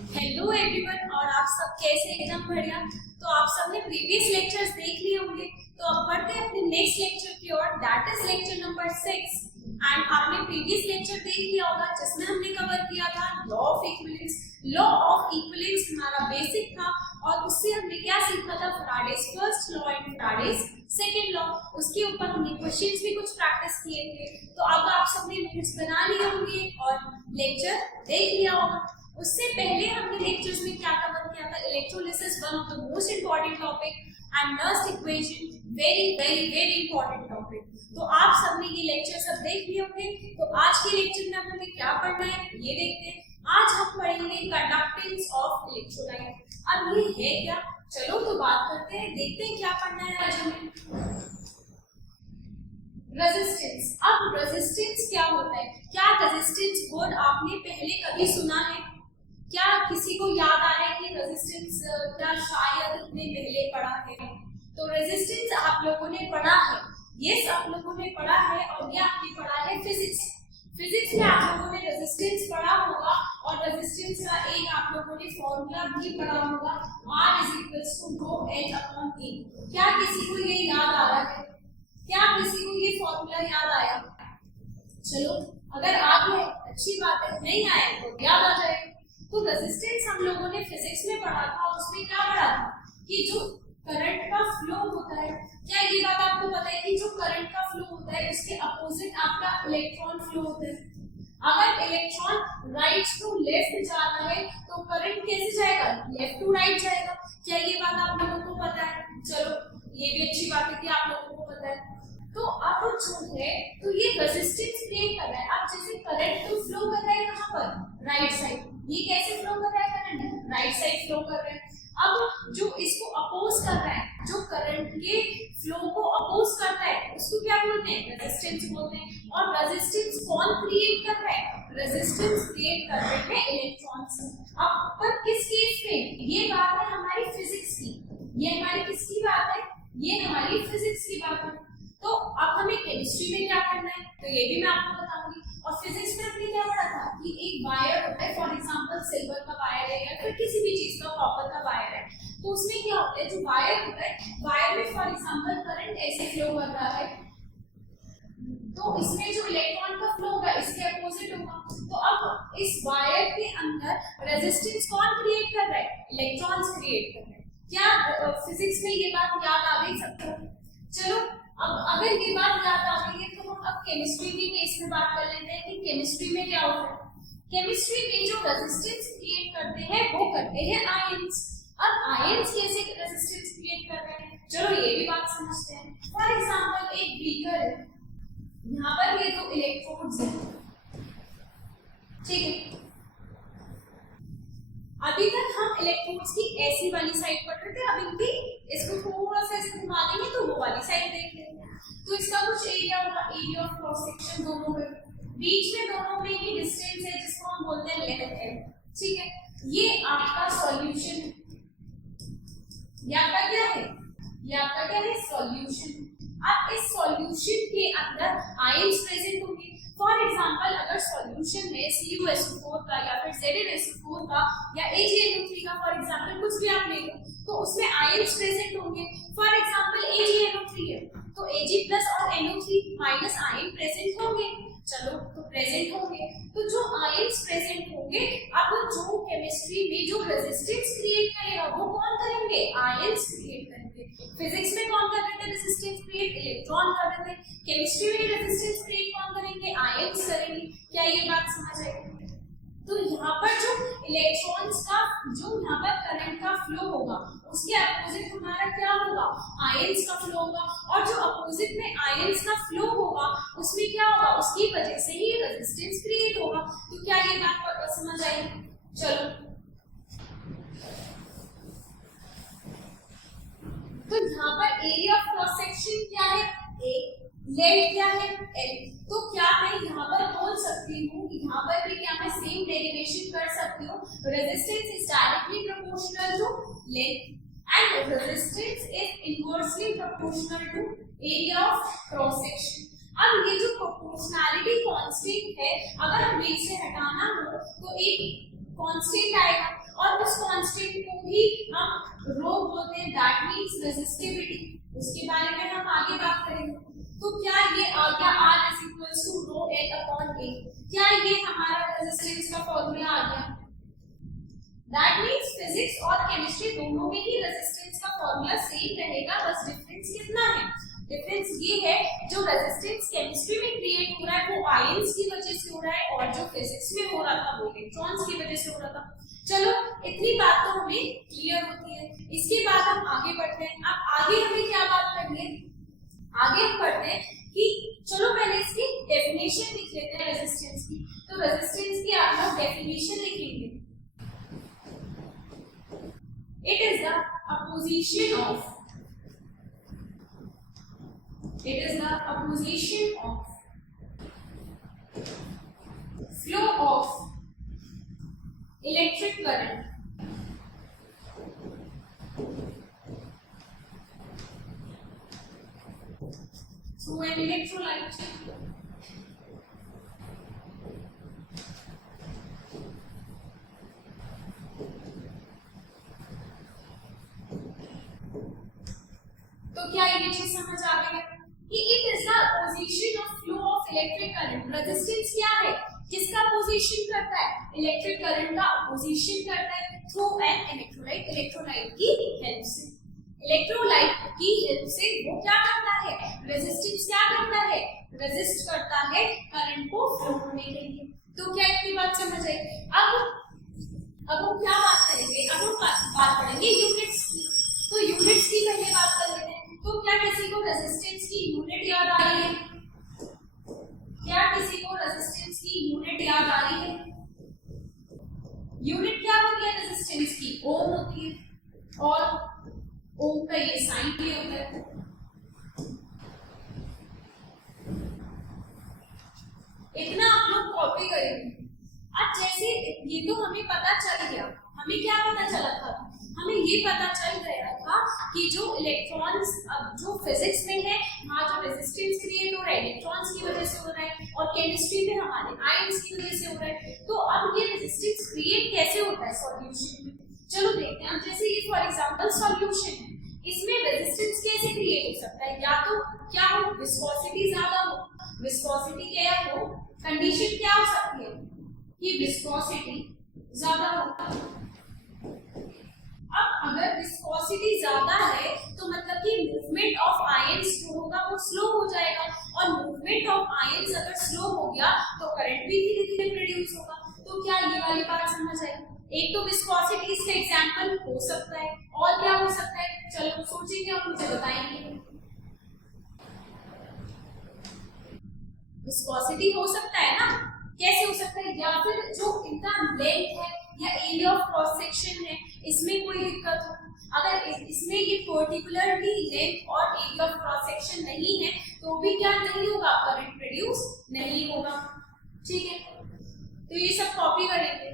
Hello everyone, और आप सब कैसे? एकदम बढ़िया। तो आप सबने प्रीवियस लेक्चर्स देख लिए होंगे, तो अब बढ़ते हैं अपने नेक्स्ट लेक्चर की ओर, that is lecture number 6। And आपने प्रीवियस लेक्चर देख लिया होगा जिसमें हमने कवर किया था law of equivalence. Law of equivalence हमारा बेसिक था और उससे हमने क्या सीखा था, Faraday's first law and Faraday's second law. उसके ऊपर हमने क्वेश्चंस भी कुछ प्रैक्टिस किए थे। तो अब आप सबने नोट्स बना लिए होंगे और लेक्चर देख लिया होगा। उससे पहले हमने लेक्चर्स में क्या कवर किया था, electrolysis, one of the most important topic, and Nernst equation, very very very important topic. तो आप सबने ये लेक्चर सब देख लिए होंगे। तो आज के लेक्चर में हमें क्या पढ़ना है ये देखते हैं। आज हम पढ़ेंगे कंडक्टेंस ऑफ इलेक्ट्रोलाइट। अब ये है क्या, चलो तो बात करते हैं, देखते हैं क्या पढ़ना है आज हमें। रेजिस्टेंस। अब रेजिस्टेंस क्या होता है? क्या रेजिस्टेंस वर्ड आपने पहले कभी सुना है? क्या किसी को याद आ रहा है कि रेजिस्टेंस क्या शायद हमने पहले पढ़ा है? तो रेजिस्टेंस आप लोगों ने पढ़ा है, यस आप लोगों ने पढ़ा है, और ये आपने पढ़ा है फिजिक्स। फिजिक्स में आप लोगों ने रेजिस्टेंस पढ़ा होगा और रेजिस्टेंस का एक आप लोगों ने फॉर्मूला भी पढ़ा होगा, R = ρh/A। क्या किसी को ये याद आ रहा है? क्या किसी को ये फॉर्मूला याद आया? चलो, अगर आ गया अच्छी बात है, नहीं आया तो याद आ जाएगा। तो रेजिस्टेंस हम लोगों ने फिजिक्स में पढ़ा था, उसमें क्या पढ़ा था कि जो करंट का फ्लो होता है, क्या ये बात आपको पता है कि जो करंट का फ्लो होता है उसके अपोजिट आपका इलेक्ट्रॉन फ्लो होता है। अगर इलेक्ट्रॉन राइट टू लेफ्ट जा रहा है तो करंट कैसे जाएगा, लेफ्ट टू राइट जाएगा। क्या ये बात आप लोगों को पता है? चलो, ये भी अच्छी बात है कि आप लोगों को पता है। तो अब जो है, तो ये रेजिस्टेंस क्रिएट कर रहा है। अब जैसे करंट तो फ्लो कर रहा है कहां पर, राइट साइड। ये कैसे फ्लो कर रहा है करंट? राइट साइड फ्लो कर रहा है। अब जो इसको अपोज कर रहा है, जो करंट के फ्लो को अपोज करता है, उसको क्या बोलते हैं? रेजिस्टेंस बोलते हैं। और रेजिस्टेंस कौन क्रिएट कर रहा है? रेजिस्टेंस क्रिएट कर रहे हैं इलेक्ट्रॉन्स। अब पर किस केस में? ये बात है हमारी फिजिक्स की। ये हमारी किसकी बात है? ये हमारी फिजिक्स की बात है। तो अब हमें केमिस्ट्री में क्या करना है तो ये भी मैं आपको बताऊंगी। और फिजिक्स में हमने क्या पढ़ा था कि एक वायर होता है, फॉर एग्जांपल सिल्वर का वायर है या फिर किसी भी चीज का, कॉपर का वायर है। तो उसमें क्या होता है, जो वायर होता है, वायर में फॉर एग्जांपल करंट ऐसे फ्लो कर रहा है, तो इसमें जो इलेक्ट्रॉन का फ्लो होगा इसके अपोजिट होगा। तो अब इस वायर के अंदर रेजिस्टेंस कौन क्रिएट कर रहा है? इलेक्ट्रॉन्स क्रिएट कर रहे हैं। क्या फिजिक्स में ये बात याद आ गई सबको? चलो, अब अगर ये बात याद आ गई है तो हम अब केमिस्ट्री के केस में बात कर लेते हैं कि केमिस्ट्री में क्या होता है। केमिस्ट्री में जो रेजिस्टेंस क्रिएट करते हैं वो करते हैं आयंस। अब आयंस कैसे रेजिस्टेंस क्रिएट कर रहे हैं, चलो ये भी बात समझते हैं। फॉर एग्जांपल एक बीकर है, यहाँ पर ये दो इलेक्ट्रोड्स हैं, ठीक है। अभी तक हम इलेक्ट्रोड्स की ऐसी वाली साइड पढ़ रहे थे, अब इनकी इसको थोड़ा सा ऐसे घुमा देंगे तो वो वाली साइड देख लेंगे। तो इसका कुछ एरिया होगा, एरिया ऑफ क्रॉस सेक्शन दोनों में, बीच में दोनों में ही डिस्टेंस है जिसको हम बोलते हैं लेंथ है, ठीक है। ये आपका सॉल्यूशन है, ये आपका क्या है? ये आपका क्या है? सॉल्यूशन। अब इस सॉल्यूशन के अंदर आयंस प्रेजेंट होंगे। फॉर एग्जांपल अगर सॉल्यूशन है CuSO4 का या फिर ZnSO4 का या AgNO3 का, फॉर एग्जांपल कुछ भी आप ले लो, तो उसमें आयंस प्रेजेंट होंगे। फॉर एग्जांपल AgNO3 है तो Ag+ और NO3- आयन प्रेजेंट होंगे। चलो, तो प्रेजेंट होंगे, तो जो आयंस प्रेजेंट होंगे, अब जो केमिस्ट्री में जो रेजिस्टेंस क्रिएट करेगा वो कौन करेंगे? आयंस क्रिएट करेंगे। फिजिक्स में कौन कर रहे थे रेजिस्टेंस क्रिएट? इलेक्ट्रॉन कर रहे थे। केमिस्ट्री में रेजिस्टेंस क्रिएट कौन करेंगे? आयंस करेंगे। क्या ये बात समझ आई? तो यहाँ पर जो इलेक्ट्रॉन्स का, जो यहाँ पर करंट का फ्लो होगा उसके अपोजिट हमारा क्या होगा? आयंस का फ्लो होगा। और जो अपोजिट में आयंस का फ्लो होगा उसमें क्या होगा? उसकी वजह से ही रेजिस्टेंस क्रिएट होगा। तो क्या ये बात समझ आई? चलो, तो यहाँ पर एरिया ऑफ क्रॉस सेक्शन क्या है? A, लेंथ क्या है? L। तो क्या मैं यहाँ पर बोल सकती हूँ, यहाँ पर भी क्या मैं सेम डेरिवेशन कर सकती हूँ? Resistance is directly proportional to length and resistance is inversely proportional to area of cross section. अब ये जो प्रोपोर्शनैलिटी कांस्टेंट है, अगर हमें इसे हटाना हो तो एक कांस्टेंट आएगा और उस कांस्टेंट को ही हम रो बोलते हैं, दैट मींस रेजिस्टिविटी। उसके बारे में हम आगे बात करेंगे। तो क्या ये क्या R is equals to rho L upon A, क्या ये हमारा रेजिस्टेंस का फॉर्मूला आ गया? दैट मींस फिजिक्स और केमिस्ट्री दोनों में ही रेजिस्टेंस का फॉर्मूला सेम रहेगा, बस डिफरेंस कितना है? डिफरेंस ये है जो रेजिस्टेंस केमिस्ट्री में क्रिएट हो रहा है वो आयंस की वजह से हो रहा है, और जो फिजिक्स में हो रहा था वो इलेक्ट्रॉन्स की वजह से हो रहा था। चलो इतनी बात तो हमें क्लियर होती है। इसके बाद हम आगे बढ़ते हैं। अब आगे हमें क्या बात करनी है? आगे हम पढ़ते हैं कि चलो पहले इसकी डेफिनेशन लिख लेते हैं रेजिस्टेंस की। तो रेजिस्टेंस की आप लोग डेफिनेशन लिखेंगे, it is the opposition of flow of electric current through an electrolyte तो क्या ये चीज समझ आ गई कि it is the position of flow of electric current. Resistance क्या है? किसका पोजीशन करता है? इलेक्ट्रिक करंट का पोजीशन करता है थ्रू एन इलेक्ट्रोलाइट। इलेक्ट्रोलाइट की हेल्प से, इलेक्ट्रोलाइट की हेल्प से वो क्या करता है? रेजिस्टेंस क्या करता है? रेजिस्ट करता है करंट को फ्लो होने के लिए। तो क्या इतनी बात समझ आई? अब हम क्या बात करेंगे? अब हम बात करेंगे यूनिट्स की। तो यूनिट्स की पहले बात कर लेते हैं। तो क्या किसी को रेजिस्टेंस की यूनिट याद आ रही है? क्या किसी को रेजिस्टेंस की यूनिट याद आ रही है? यूनिट क्या होती है रेजिस्टेंस की? ओम होती है, और ओम का ये साइन भी होता है। इतना आप लोग कॉपी करेंगे। अब जैसे ये तो हमें पता चल गया, हमें क्या पता चला था? हमें ये पता चल गया था कि जो इलेक्ट्रॉन्स जो फिजिक्स में है वहाँ जो रेजिस्टेंस क्रिएट हो रहा है इलेक्ट्रॉन्स की वजह से हो रहा है, और केमिस्ट्री में हमारे आयंस की वजह से हो रहा है। तो अब ये रेजिस्टेंस क्रिएट कैसे होता है सॉल्यूशन में? चलो देखते हैं। जैसे ये फॉर एग्जांपल सॉल्यूशन है, इसमें रेजिस्टेंस कैसे क्रिएट हो सकता है? या तो क्या हो, विस्कोसिटी ज्यादा हो। विस्कोसिटी क्या हो, कंडीशन क्या हो सकती है कि विस्कोसिटी ज्यादा हो। अब अगर विस्कोसिटी ज्यादा है तो मतलब कि मूवमेंट ऑफ आयंस जो होगा वो स्लो हो जाएगा, और मूवमेंट ऑफ आयंस अगर स्लो हो गया तो करंट भी धीरे धीरे प्रोड्यूस होगा। तो क्या ये वाली बात समझ आई? एक तो विस्कोसिटी इसका एग्जांपल हो सकता है, और क्या हो सकता है? चलो सोचेंगे और मुझे बताएंगे। विस्कोसिटी हो सकता है ना, कैसे हो सकता है? या फिर जो इनका लेंथ है या एरिया ऑफ क्रॉस सेक्शन है इसमें कोई दिक्कत हो। अगर इसमें ये पर्टिकुलरली लेंथ और एरिया ऑफ क्रॉस सेक्शन नहीं है तो भी क्या नहीं होगा? करंट प्रोड्यूस नहीं होगा। ठीक है, तो ये सब कॉपी करेंगे।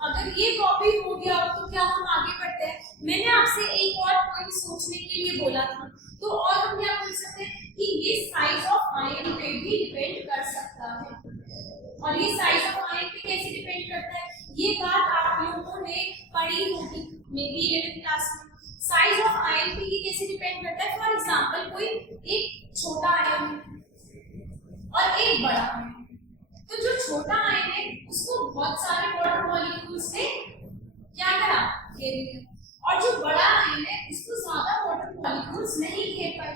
अगर ये कॉपी हो गया तो क्या हम आगे बढ़ते हैं? मैंने आपसे एक और पॉइंट सोचने के लिए बोला था, तो और हम क्या बोल सकते हैं कि ये साइज ऑफ आयन पे भी डिपेंड कर सकता है। और ये साइज ऑफ आयन पे कैसे डिपेंड करता है? ये बात आप लोगों ने पढ़ी होगी मे बी 11th क्लास में। साइज ऑफ आयन पे ये कैसे डिपेंड करता है? फॉर एग्जांपल कोई एक छोटा आयन है और एक बड़ा आयन है, तो जो छोटा आयन है उसको बहुत सारे वाटर मॉलिक्यूल्स ने क्या करा? घेर लिया, और जो बड़ा आयन है इसको ज्यादा वाटर मॉलिक्यूल्स नहीं घेर पाए।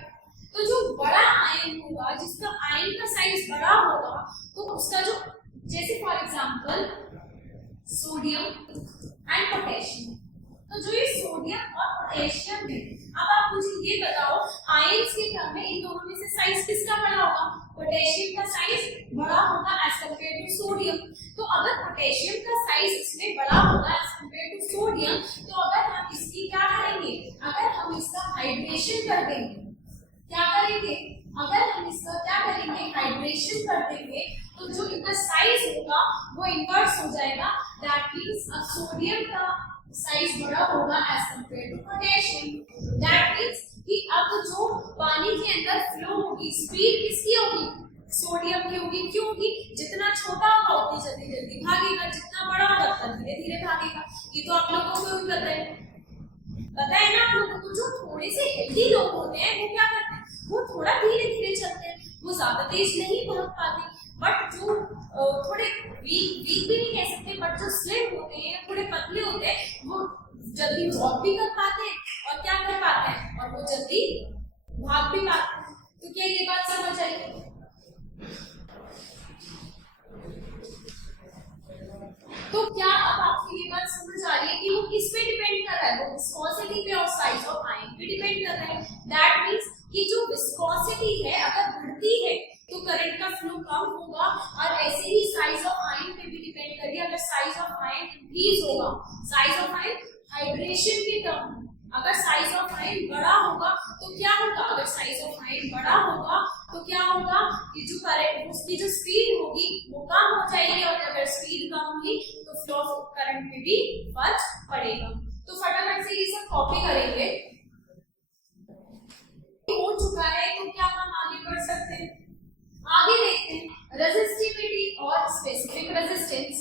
तो जो बड़ा आयन होगा, जिसका आयन का साइज बड़ा होगा, तो उसका जो, जैसे for example sodium and potassium, तो जो ये सोडियम और पोटेशियम है, अब आप मुझे ये बताओ आयंस के क्रम में इन दोनों में से साइज किसका बड़ा होगा? पोटेशियम का साइज बड़ा होगा एज कंपेयर टू सोडियम। तो अगर पोटेशियम का साइज इसमें बड़ा होगा एज कंपेयर टू सोडियम, तो अगर हम इसकी क्या करेंगे? अगर हम इसका हाइड्रेशन कर देंगे, क्या करेंगे? अगर हम इसका क्या करेंगे? हाइड्रेशन कर देंगे, तो जो इनका साइज होगा वो इन्वर्स हो जाएगा। दैट मींस अब सोडियम का साइज बड़ा होगा as compare to potassium. That means कि अब जो पानी के अंदर फ्लो होगी, स्पीड किसकी होगी? सोडियम की होगी। क्योंकि जितना छोटा होगा उतनी जल्दी भागेगा, जितना बड़ा होगा उतना धीरे धीरे भागेगा। ये तो आप लोगों को भी पता है ना आप लोगों को। जो थोड़े से हेल्दी लोग होते हैं वो क्या करते हैं, वो थोड़ा धीरे धीरे चलते हैं, वो ज्यादा तेज नहीं भाग पाते। बट जो थोड़े वीक भी नहीं कह सकते, बट जो स्लिम होते हैं, थोड़े पतले होते हैं, वो जल्दी वॉक भी कर पाते हैं और क्या कर पाते हैं, और वो जल्दी भाग भी पाते हैं। तो क्या ये बात समझ आई? तो क्या अब आपको ये बात समझ आ रही है कि वो किस पे डिपेंड कर रहा है, वो विस्कोसिटी पे और साइज ऑफ आयन पे डिपेंड कर रहा है। दैट मींस कि जो विस्कोसिटी है अगर बढ़ती है तो करंट का फ्लो कम होगा, और ऐसे ही साइज ऑफ आयन पे भी डिपेंड करिए। अगर साइज ऑफ आयन इंक्रीज होगा, साइज ऑफ आयन हाइड्रेशन के टर्म में, अगर साइज ऑफ आयन बड़ा होगा तो क्या होगा, अगर साइज ऑफ आयन बड़ा होगा तो क्या होगा कि जो करंट, उसकी जो स्पीड होगी वो कम हो जाएगी, और अगर स्पीड कम होगी तो फ्लो ऑफ करंट में भी फर्क पड़ेगा। तो फटाफट से ये सब कॉपी करेंगे। हो चुका है तो क्या हम आगे बढ़ सकते हैं? आगे देखते हैं रेजिस्टिविटी और स्पेसिफिक रेजिस्टेंस।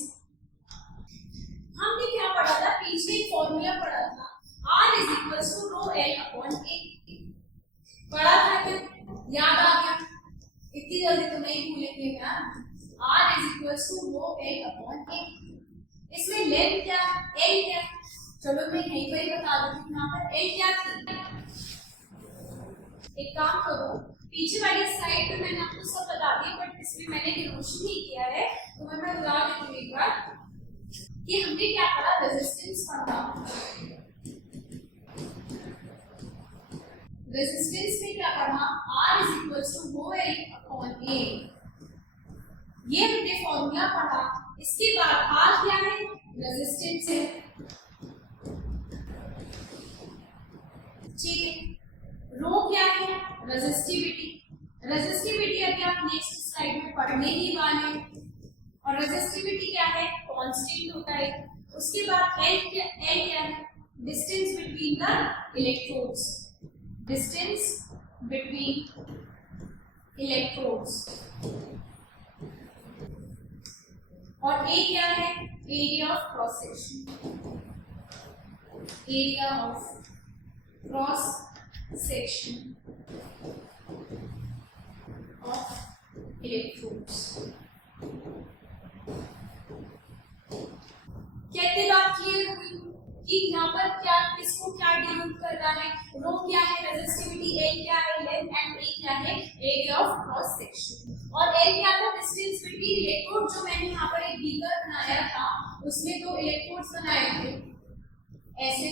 हमने क्या पढ़ा था, पीछे एक फॉर्मूला पढ़ा था, R is equals to rho L upon A। पढ़ा था क्या, याद आ गया? इतनी जल्दी तो नहीं भूलेंगे यार। R is equals to rho L upon A। इसमें लेंथ क्या, L क्या? चलो मैं यहीं पर ही बता देती हूँ। यहाँ पर L क्या थी? एक काम करो, पीछे वाली स्लाइड पे मैंने आपको सब बता दिया, बट इसमें मैंने रोशन नहीं किया है, तो मैं बता देती हूँ एक बार कि हमने क्या पढ़ा, रेजिस्टेंस पढ़ा। रेजिस्टेंस में क्या पढ़ा, R is equals to rho L upon A। ये हमने फॉर्मूला पढ़ा। इसके बाद R क्या है, रेजिस्टेंस है, ठीक है। रो क्या है, रेजिस्टिविटी। रेजिस्टिविटी अभी आप नेक्स्ट स्लाइड में पढ़ने ही वाले हैं। और रेजिस्टिविटी क्या है, कांस्टेंट होता है। उसके बाद L क्या है, distance between the electrodes, distance between electrodes. और A क्या है, area of cross section, area of cross section of electrodes। कहते बात क्लियर हुई कि यहाँ पर क्या, किसको क्या डिनोट कर रहा है, रो क्या है रेजिस्टिविटी, L क्या है लेंथ, एंड A क्या है एरिया ऑफ क्रॉस सेक्शन। और L क्या था, डिस्टेंस बिटवीन इलेक्ट्रोड। जो मैंने यहाँ पर एक बीकर बनाया था उसमें दो इलेक्ट्रोड्स बनाए थे ऐसे,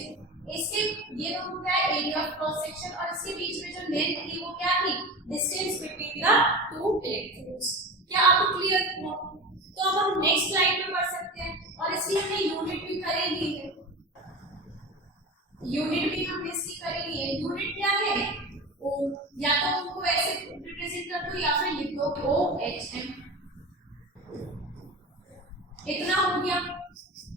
इसके ये दोनों क्या है, एरिया ऑफ क्रॉस सेक्शन, और इसके बीच में जो लेंथ थी वो क्या थी, distance between the two electrodes. क्या आपको क्लियर हुआ? तो अब हम नेक्स्ट स्लाइड में पढ़ सकते हैं, और इसकी हमने यूनिट भी करेगी है, यूनिट भी हमने इसकी करेगी है। यूनिट क्या है, ओ, या तो उनको ऐसे रिप्रेजेंट कर दो या फिर लिख दो OHM। इतना हो गया।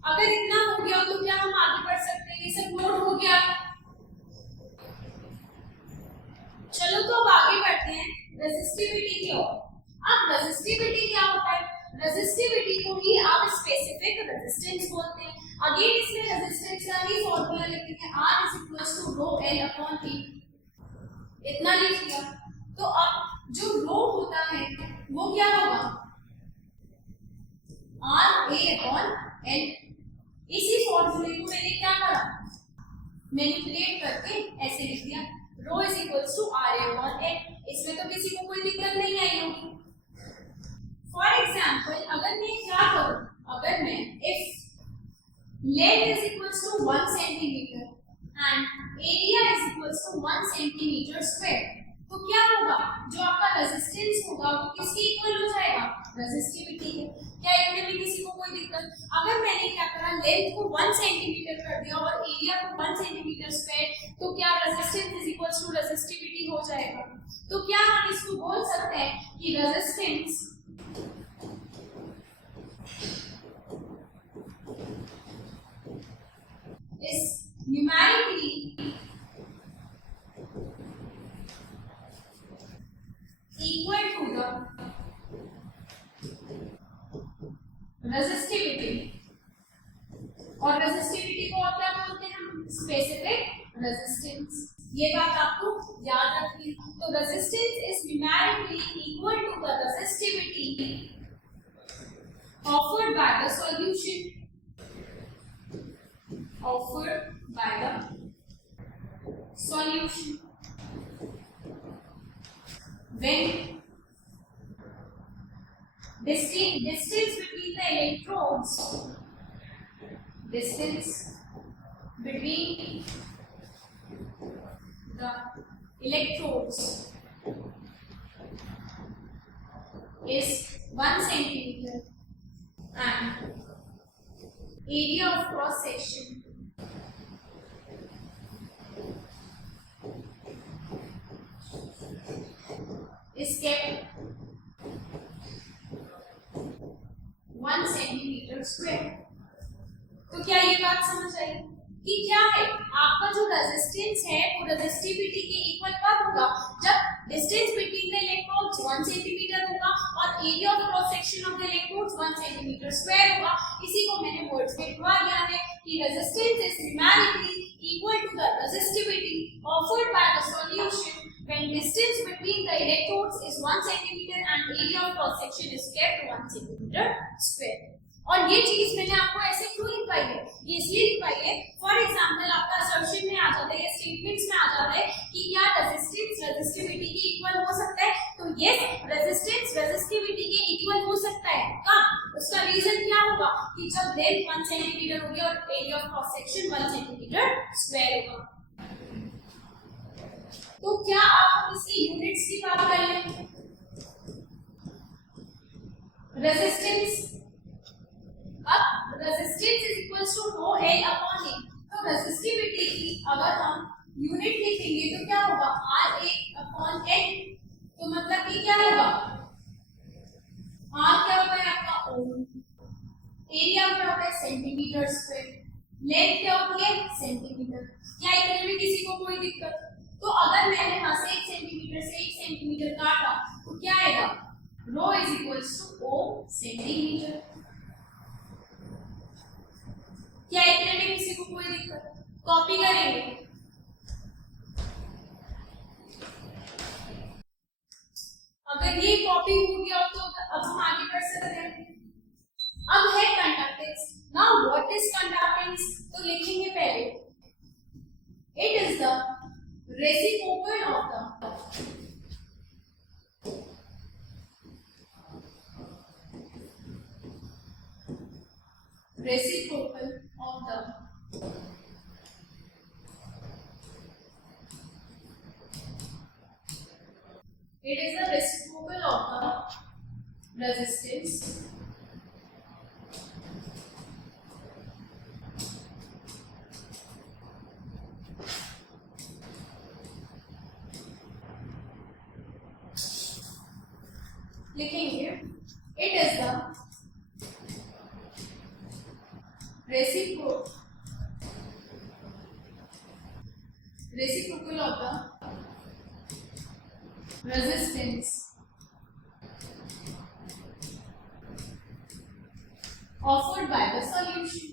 अगर इतना हो गया तो क्या हम आगे बढ़ सकते हैं, ये सब नोट हो गया। चलो तो अब आगे बढ़ते हैं रेजिस्टिविटी की ओर। अब रेजिस्टिविटी क्या होता है, रेजिस्टिविटी को ही आप स्पेसिफिक रेजिस्टेंस बोलते हैं। अगेन इसमें रेजिस्टेंस का ही फॉर्मूला लिखेंगे, R is equals to rho L upon A। इतना लिख लिया। तो अब जो रो होता है वो क्या होगा, R A upon L। इसी फॉर्मूले को मैंने क्या करा, मैनिपुलेट करके ऐसे लिख दिया, rho is equals to R A upon L। इसमें तो किसी को कोई दिक्कत नहीं आई होगी। फॉर एग्जाम्पल अगर मैं क्या करूं, अगर मैं if length is equals to 1 centimetre and area is equals to 1 centimetre square, तो क्या होगा, जो आपका रेजिस्टेंस होगा वो किसके इक्वल हो जाएगा, रेजिस्टिविटी के। क्या इतने में किसी को कोई दिक्कत? अगर मैंने क्या करा, लेंथ को 1 सेंटीमीटर कर दिया और एरिया को 1 सेंटीमीटर स्क्वायर, तो क्या resistance is equals to resistivity हो जाएगा। तो क्या हम इसको बोल सकते हैं कि resistance is numerically equal to the resistivity, और रेजिस्टिविटी को और क्या बोलते हैं हम? Specific resistance. ये बात आपको याद रखनी है। तो resistance is numerically equal to the resistivity offered by the solution, offered by the solution when distance between the electrodes, distance between the electrodes is 1 centimeter and area of cross section is kept 1 centimetre square. तो क्या ये बात समझ आई कि क्या है आपका जो रेजिस्टेंस है वो रेजिस्टिविटी के इक्वल कब होगा? जब distance between the electrodes 1 centimetre होगा और area of cross section of the electrodes 1 centimetre square होगा। इसी को मैंने वर्ड्स में लिखवा दिया है कि resistance is numerically equal to the resistivity offered by the solution when distance between the electrodes is 1 centimeter and area of cross section is kept 1 centimeter square। और ये चीज मैंने आपको ऐसे क्यों लिखवाई है? ये इसलिए लिखवाई है, फॉर एग्जांपल आपका असर्शन में आ जाता है या स्टेटमेंट्स में आ जाता है कि क्या रेजिस्टेंस रेजिस्टिविटी के इक्वल हो सकता है? तो यस, रेजिस्टेंस रेजिस्टिविटी के इक्वल हो सकता है। कब? उसका रीजन क्या होगा कि जब लेंथ 1 सेंटीमीटर होगी और area of cross section 1 centimetre square होगा। तो क्या आप इसकी यूनिट्स की बात कर लें? रेजिस्टेंस, अब resistance is equals to rho L upon A. तो रेजिस्टिविटी की अगर हम यूनिट लिखेंगे तो क्या होगा? R A upon L. तो मतलब कि क्या होगा? आर क्या होता है आपका ओम, एरिया क्या होता है सेंटीमीटर स्क्वायर, लेंथ क्या होती है सेंटीमीटर। क्या इतने में किसी को कोई दिक्कत? तो अगर मैंने यहां से 1 सेंटीमीटर से 1 सेंटीमीटर काटा तो क्या आएगा? Rho is equals to O centimetre. क्या इतने में किसी को कोई दिक्कत? कॉपी करेंगे। अगर ये कॉपी हो गया तो अब हम आगे बढ़ सकते हैं। अब है conductance. Now what is conductance? तो लिखेंगे पहले, it is the reciprocal of the reciprocal of the it is the reciprocal of the resistance लिखेंगे, it is the reciprocal of the resistance offered by the solution।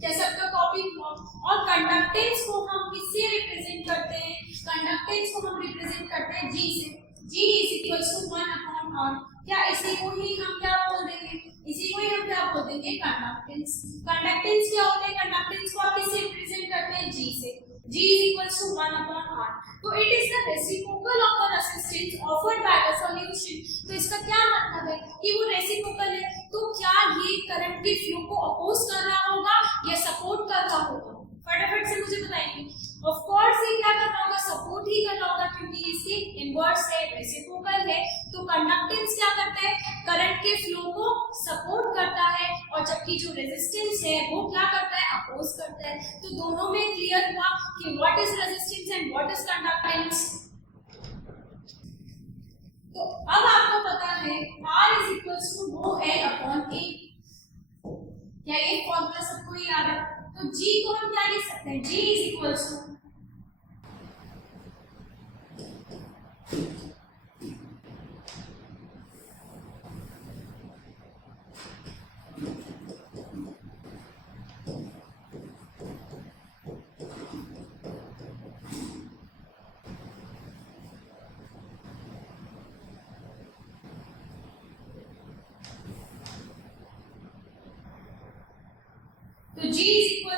क्या सबका copy हुआ? और conductance को हम किससे रिप्रेजेंट करते हैं? कंडक्टेंस को हम रिप्रेजेंट करते हैं जी से। G is equals to 1 upon R. क्या इसी को ही हम क्या बोल देंगे? इसी को ही हम क्या बोल देंगे? कंडक्टेंस। कंडक्टेंस क्या होता है? कंडक्टेंस को आप किससे रिप्रेजेंट करते हैं? जी से। G is equals to 1 upon R। तो it is the reciprocal of the resistance offered by the solution। तो इसका क्या मतलब है कि वो रेसिप्रोकल है। तो क्या ये करंट के फ्लो को अपोज कर रहा होगा या सपोर्ट कर रहा होगा? फटाफट से मुझे बताएंगे। ऑफ कोर्स ये क्या कर रहा होगा? सपोर्ट ही कर रहा होगा, क्योंकि इसके इनवर्स है, रेसिप्रोकल है। तो कंडक्टेंस क्या करता है? करंट के फ्लो को सपोर्ट करता है, और जबकि जो रेजिस्टेंस है वो क्या करता है? अपोज करता है। तो दोनों में क्लियर हुआ कि what is resistance and what is conductance. तो अब आपको पता है R is equals to rho L upon A। क्या ये फॉर्मूला सबको याद है? तो G को हम क्या लिख सकते हैं? G is equals to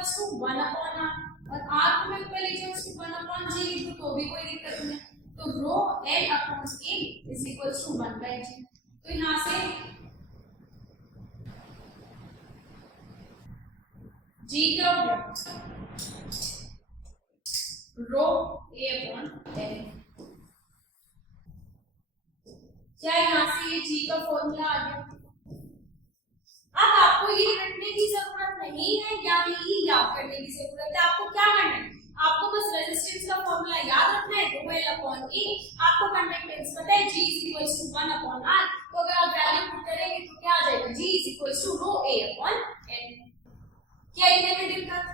equals to 1 upon R, और आर को मैं ऊपर ले जाऊं उसको 1 अपॉन जी लिख दूं तो भी कोई दिक्कत नहीं है। तो rho L upon A is equals to 1 by G. तो यहाँ से जी क्या हो गया, रो ए अपॉन एल। क्या यहाँ से ये जी का फॉर्मूला आ गया। अब आपको ये रटने की जरूरत नहीं है या ही याद करने की जरूरत है। आपको क्या करना है, आपको बस रेजिस्टेंस का फॉर्मूला याद रखना है, रो एल अपॉन ए। आपको कंडक्टेंस पता है G is equals to 1 upon R, तो अगर आप वैल्यू पुट करेंगे तो क्या आ जाएगा, G is equals to rho A upon L. क्या इतने में दिक्कत।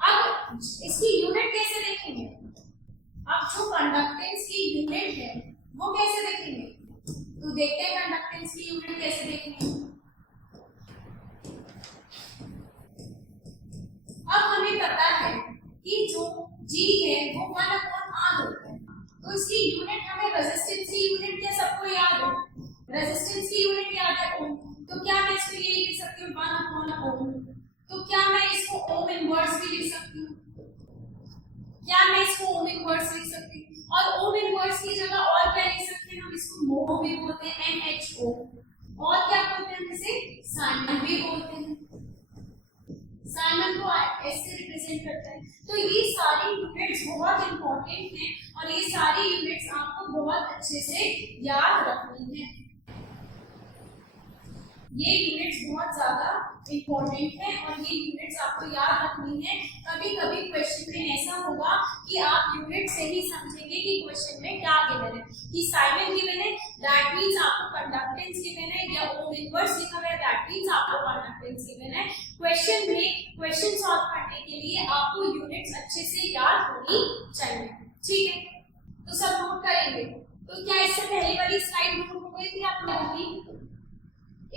अब इसकी यूनिट कैसे देखेंगे, अब जो कंडक्टेंस की यूनिट है वो कैसे देखेंगे, तो देखते हैं कंडक्टेंस की यूनिट कैसे देखेंगे। अब हमें पता है कि जो G है वो 1 अपॉन R होता है, तो इसकी यूनिट हमें रेजिस्टेंस की यूनिट क्या सबको याद है, रेजिस्टेंस की यूनिट याद है ओम। तो क्या मैं इसको ये लिख सकती हूँ 1 अपॉन ओम। तो क्या मैं इसको ओम इनवर्स भी लिख सकती हूँ, क्या मैं इसको ओम इनवर्स लिख सकती हूँ, और ओम इनवर्स की जगह और क्या लिख सकते हैं हम, इसको मो भी बोलते हैं MHO, और क्या बोलते हैं इसे साइमन भी बोलते हैं, साइमन को S से रिप्रेजेंट करता है। तो ये सारी यूनिट्स बहुत इंपॉर्टेंट हैं और ये सारी यूनिट्स आपको बहुत अच्छे से याद रखनी है। ये यूनिट्स बहुत ज्यादा इंपॉर्टेंट है और ये यूनिट्स आपको याद रखनी है। कभी कभी क्वेश्चन में ऐसा होगा कि आप यूनिट से ही समझेंगे कि क्वेश्चन में क्या गिवन है, कि साइमन गिवन है दैट मींस आपको कंडक्टेंस गिवन है, या ओम इनवर्स लिखा हुआ है दैट मींस आपको कंडक्टेंस गिवन है। क्वेश्चन में क्वेश्चन सॉल्व करने के लिए आपको यूनिट्स अच्छे से याद होनी चाहिए, ठीक है। तो सब नोट करेंगे। तो क्या इससे पहले वाली स्लाइड नोट हो गई थी आप लोगों की,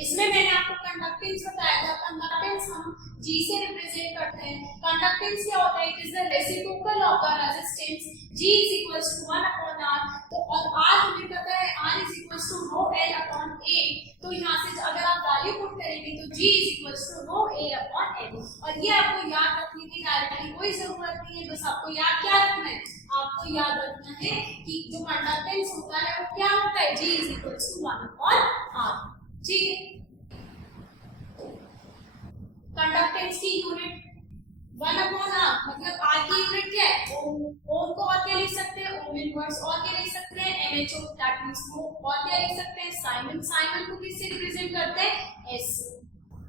इसमें मैंने आपको कंडक्टेंस बताया था। कंडक्टेंस हम G से रिप्रेजेंट करते हैं। कंडक्टेंस क्या होता है, it is the reciprocal of the resistance G is equals to 1 upon R। तो और R हमें पता है R is equals to rho L upon A। तो यहाँ से अगर आप वैल्यू पुट करेंगे तो G is equals to rho A upon L। और ये आपको याद रखने की डायरेक्टली कोई जरूरत नहीं है, बस आपको याद क्या रखना है, आपको याद रखना है कि जो कंडक्टेंस होता है वो क्या होता है, G is equals to 1 upon R, ठीक है। कंडक्टेंस की यूनिट 1 अपॉन R, मतलब R की यूनिट क्या है, ओम। ओम को और क्या लिख सकते हैं, ओम इनवर्स, और क्या लिख सकते हैं MHO दैट मींस मो, और क्या लिख सकते हैं साइमन। साइमन को किससे रिप्रेजेंट करते हैं S।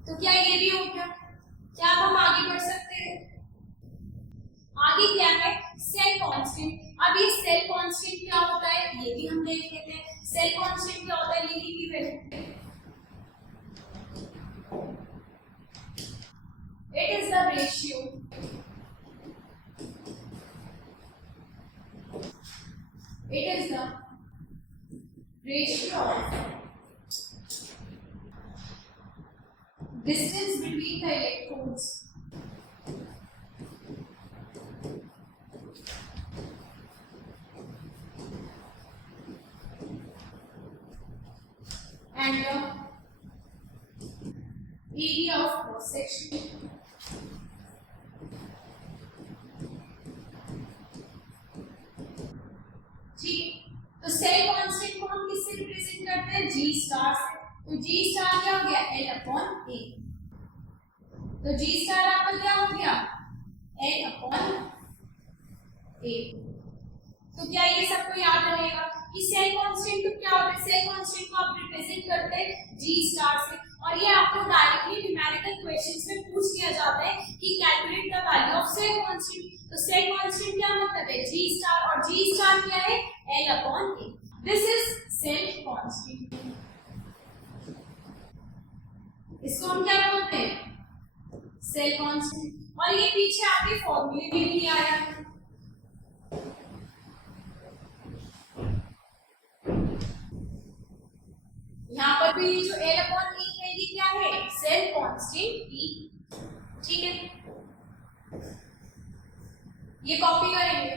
तो क्या ये भी हो गया, क्या हम आगे बढ़ सकते हैं। आगे क्या है, सेल कांस्टेंट। अब ये सेल कांस्टेंट क्या होता है ये भी हम देख लेते हैं। सेल कांस्टेंट क्या होता है, लिखेंगे पहले, it is the ratio of distance between the electrodes and the area of cross section। तो सेल कांस्टेंट को हम किससे रिप्रेजेंट करते हैं, G स्टार से। तो G स्टार क्या हो गया, L अपॉन A। तो G स्टार आपका क्या हो गया, L अपॉन A। तो क्या ये सबको याद रहेगा कि सेल कांस्टेंट तो क्या होता है, सेल कांस्टेंट को आप रिप्रेजेंट करते हैं G स्टार से। और ये आपको डायरेक्टली न्यूमेरिकल क्वेश्चंस में पूछ लिया जाता है कि calculate the value of cell constant. तो सेल कांस्टेंट क्या मतलब है, G स्टार, और G स्टार क्या है, L upon A। This is cell constant. इसको हम क्या बोलते हैं, सेल कांस्टेंट। और ये पीछे आपके फॉर्मूले में भी आया है। यहाँ पर भी जो L अपॉन E है ये क्या है, सेल कांस्टेंट E, ठीक है। ये कॉपी करेंगे।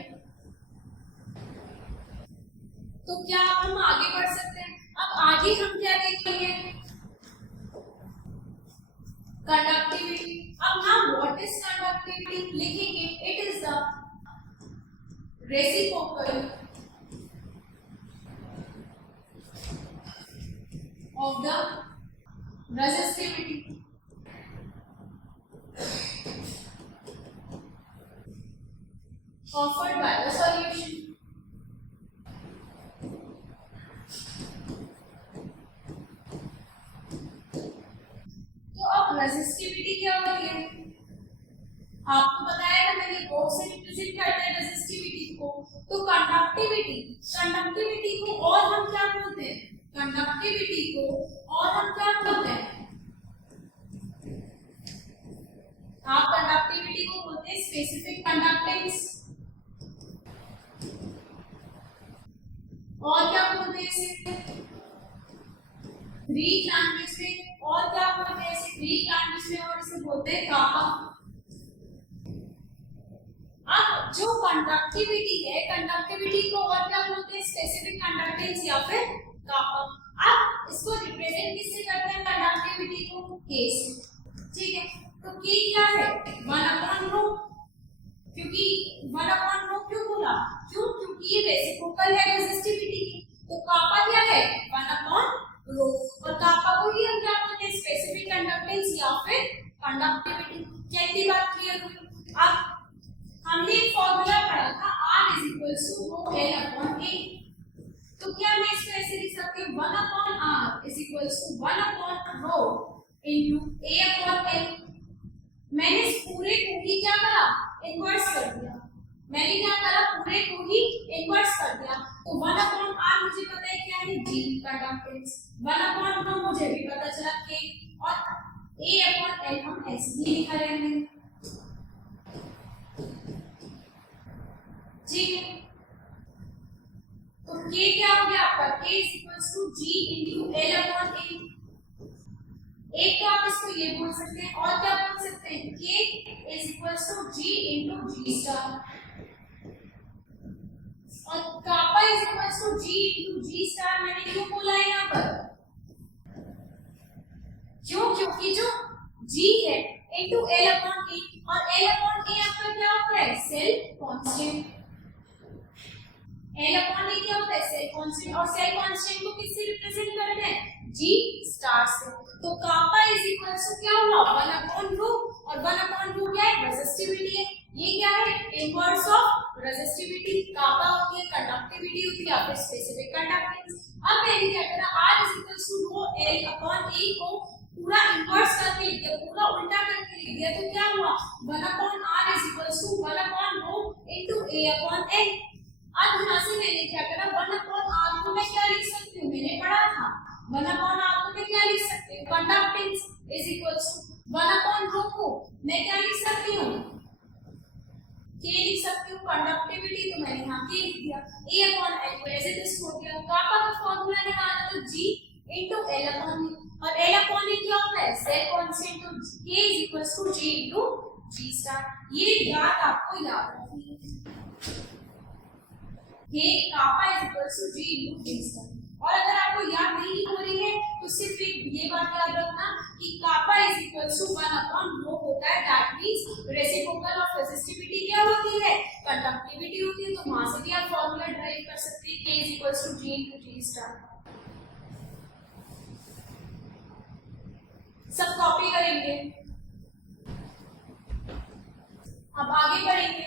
तो क्या हम आगे बढ़ सकते हैं। अब आगे हम क्या देखेंगे, कंडक्टिविटी। अब नाउ व्हाट इज कंडक्टिविटी लिखेंगे, it is the reciprocal of the resistivity offered by the solution। तो अब रेसिस्टिविटी क्या होती है, आपको बताया था मैंने, बोर्ड से रिप्रेजेंट करते हैं रेसिस्टिविटी को। तो कंडक्टिविटी को और हम क्या बोलते हैं, कंडक्टिविटी को और हम क्या बोलते हैं, आप कंडक्टिविटी को बोलते हैं स्पेसिफिक कंडक्टेंस, और क्या बोलते हैं इसे ग्रीक लैंग्वेज में, और क्या बोलते हैं इसे ग्रीक लैंग्वेज में, और इसे बोलते हैं कापा। अब जो कंडक्टिविटी है, कंडक्टिविटी को और क्या बोलते हैं स्पेसिफिक कंडक्टेंस या फिर कापा। अब इसको रिप्रेजेंट किससे करते हैं कंडक्टिविटी को, के से, ठीक है। तो के क्या है 1/ρ, क्योंकि 1/ρ क्यों बोला, क्योंकि ये रेसिप्रोकल है रेसिस्टिविटी की। तो कापा क्या है 1/ρ, और कापा को ही हम क्या बोलते हैं स्पेसिफिक कंडक्टेंस या फिर कंडक्टिविटी। क्या इतनी बात क्लियर हुई। अब हमने एक फॉर्मूला पढ़ा था R = ρl/A। तो क्या मैं इसको ऐसे लिख सकती हूँ 1/R = 1/ρ × A/L। मैंने इस पूरे को ही क्या करा, इन्वर्स कर दिया। मैंने क्या करा, पूरे को ही इन्वर्स कर दिया। तो 1/R मुझे पता है क्या है, G कंडक्टेंस, 1/ρ मुझे भी पता चला K, और A/L हम ऐसे ही लिखा रहेंगे, ठीक है। तो K क्या हो गया आपका, K = G × L/A। एक तो आप इसको ये बोल सकते हैं, और क्या बोल सकते हैं, K = G × G स्टार, और कापा = G × G स्टार। मैंने क्यों बोला है यहाँ पर, क्यों, क्योंकि जो G है × L/A, और L/A आपका क्या होता है सेल कांस्टेंट। L/A क्या होता है सेल कांस्टेंट, और सेल कांस्टेंट को किससे रिप्रेजेंट करते हैं, G स्टार से। तो कापा = क्या हुआ 1/ρ, और 1/ρ क्या है रेसिस्टिविटी है। ये क्या है इनवर्स ऑफ रेसिस्टिविटी। कापा होती है कंडक्टिविटी होती है या फिर स्पेसिफिक कंडक्टेंस। अब मैंने क्या करा, R = ρl/A को पूरा इनवर्स करके लिख दिया, पूरा उल्टा करके लिख दिया। तो क्या हुआ 1/R = 1/ρ × A/L। अब यहाँ से मैंने क्या करा, 1/R को मैं क्या लिख सकती हूँ, मैंने पढ़ा था 1/R को मैं क्या लिख सकती हूँ, कंडक्टेंस = 1/ρ को मैं क्या लिख सकती हूँ, K लिख सकती हूँ कंडक्टिविटी। तो मैंने यहाँ K लिख दिया, A/L को ऐसे जस्ट हो गया। कापा का फॉर्मूला निकालना तो G × L/A, और L/A क्या होता है सेल कांस्टेंट। तो K = G × G स्टार। ये बात आपको याद रखनी है, ये कापा = G × G स्टार। और अगर आपको याद नहीं हो रही है तो सिर्फ एक ये बात याद रखना कि कापा = 1/ρ होता है, that means reciprocal of resistivity क्या होती है, कंडक्टिविटी होती है। तो वहां से भी आप फॉर्मूला ड्राइव कर सकते हैं, K = G × G स्टार। सब कॉपी करेंगे, अब आगे बढ़ेंगे।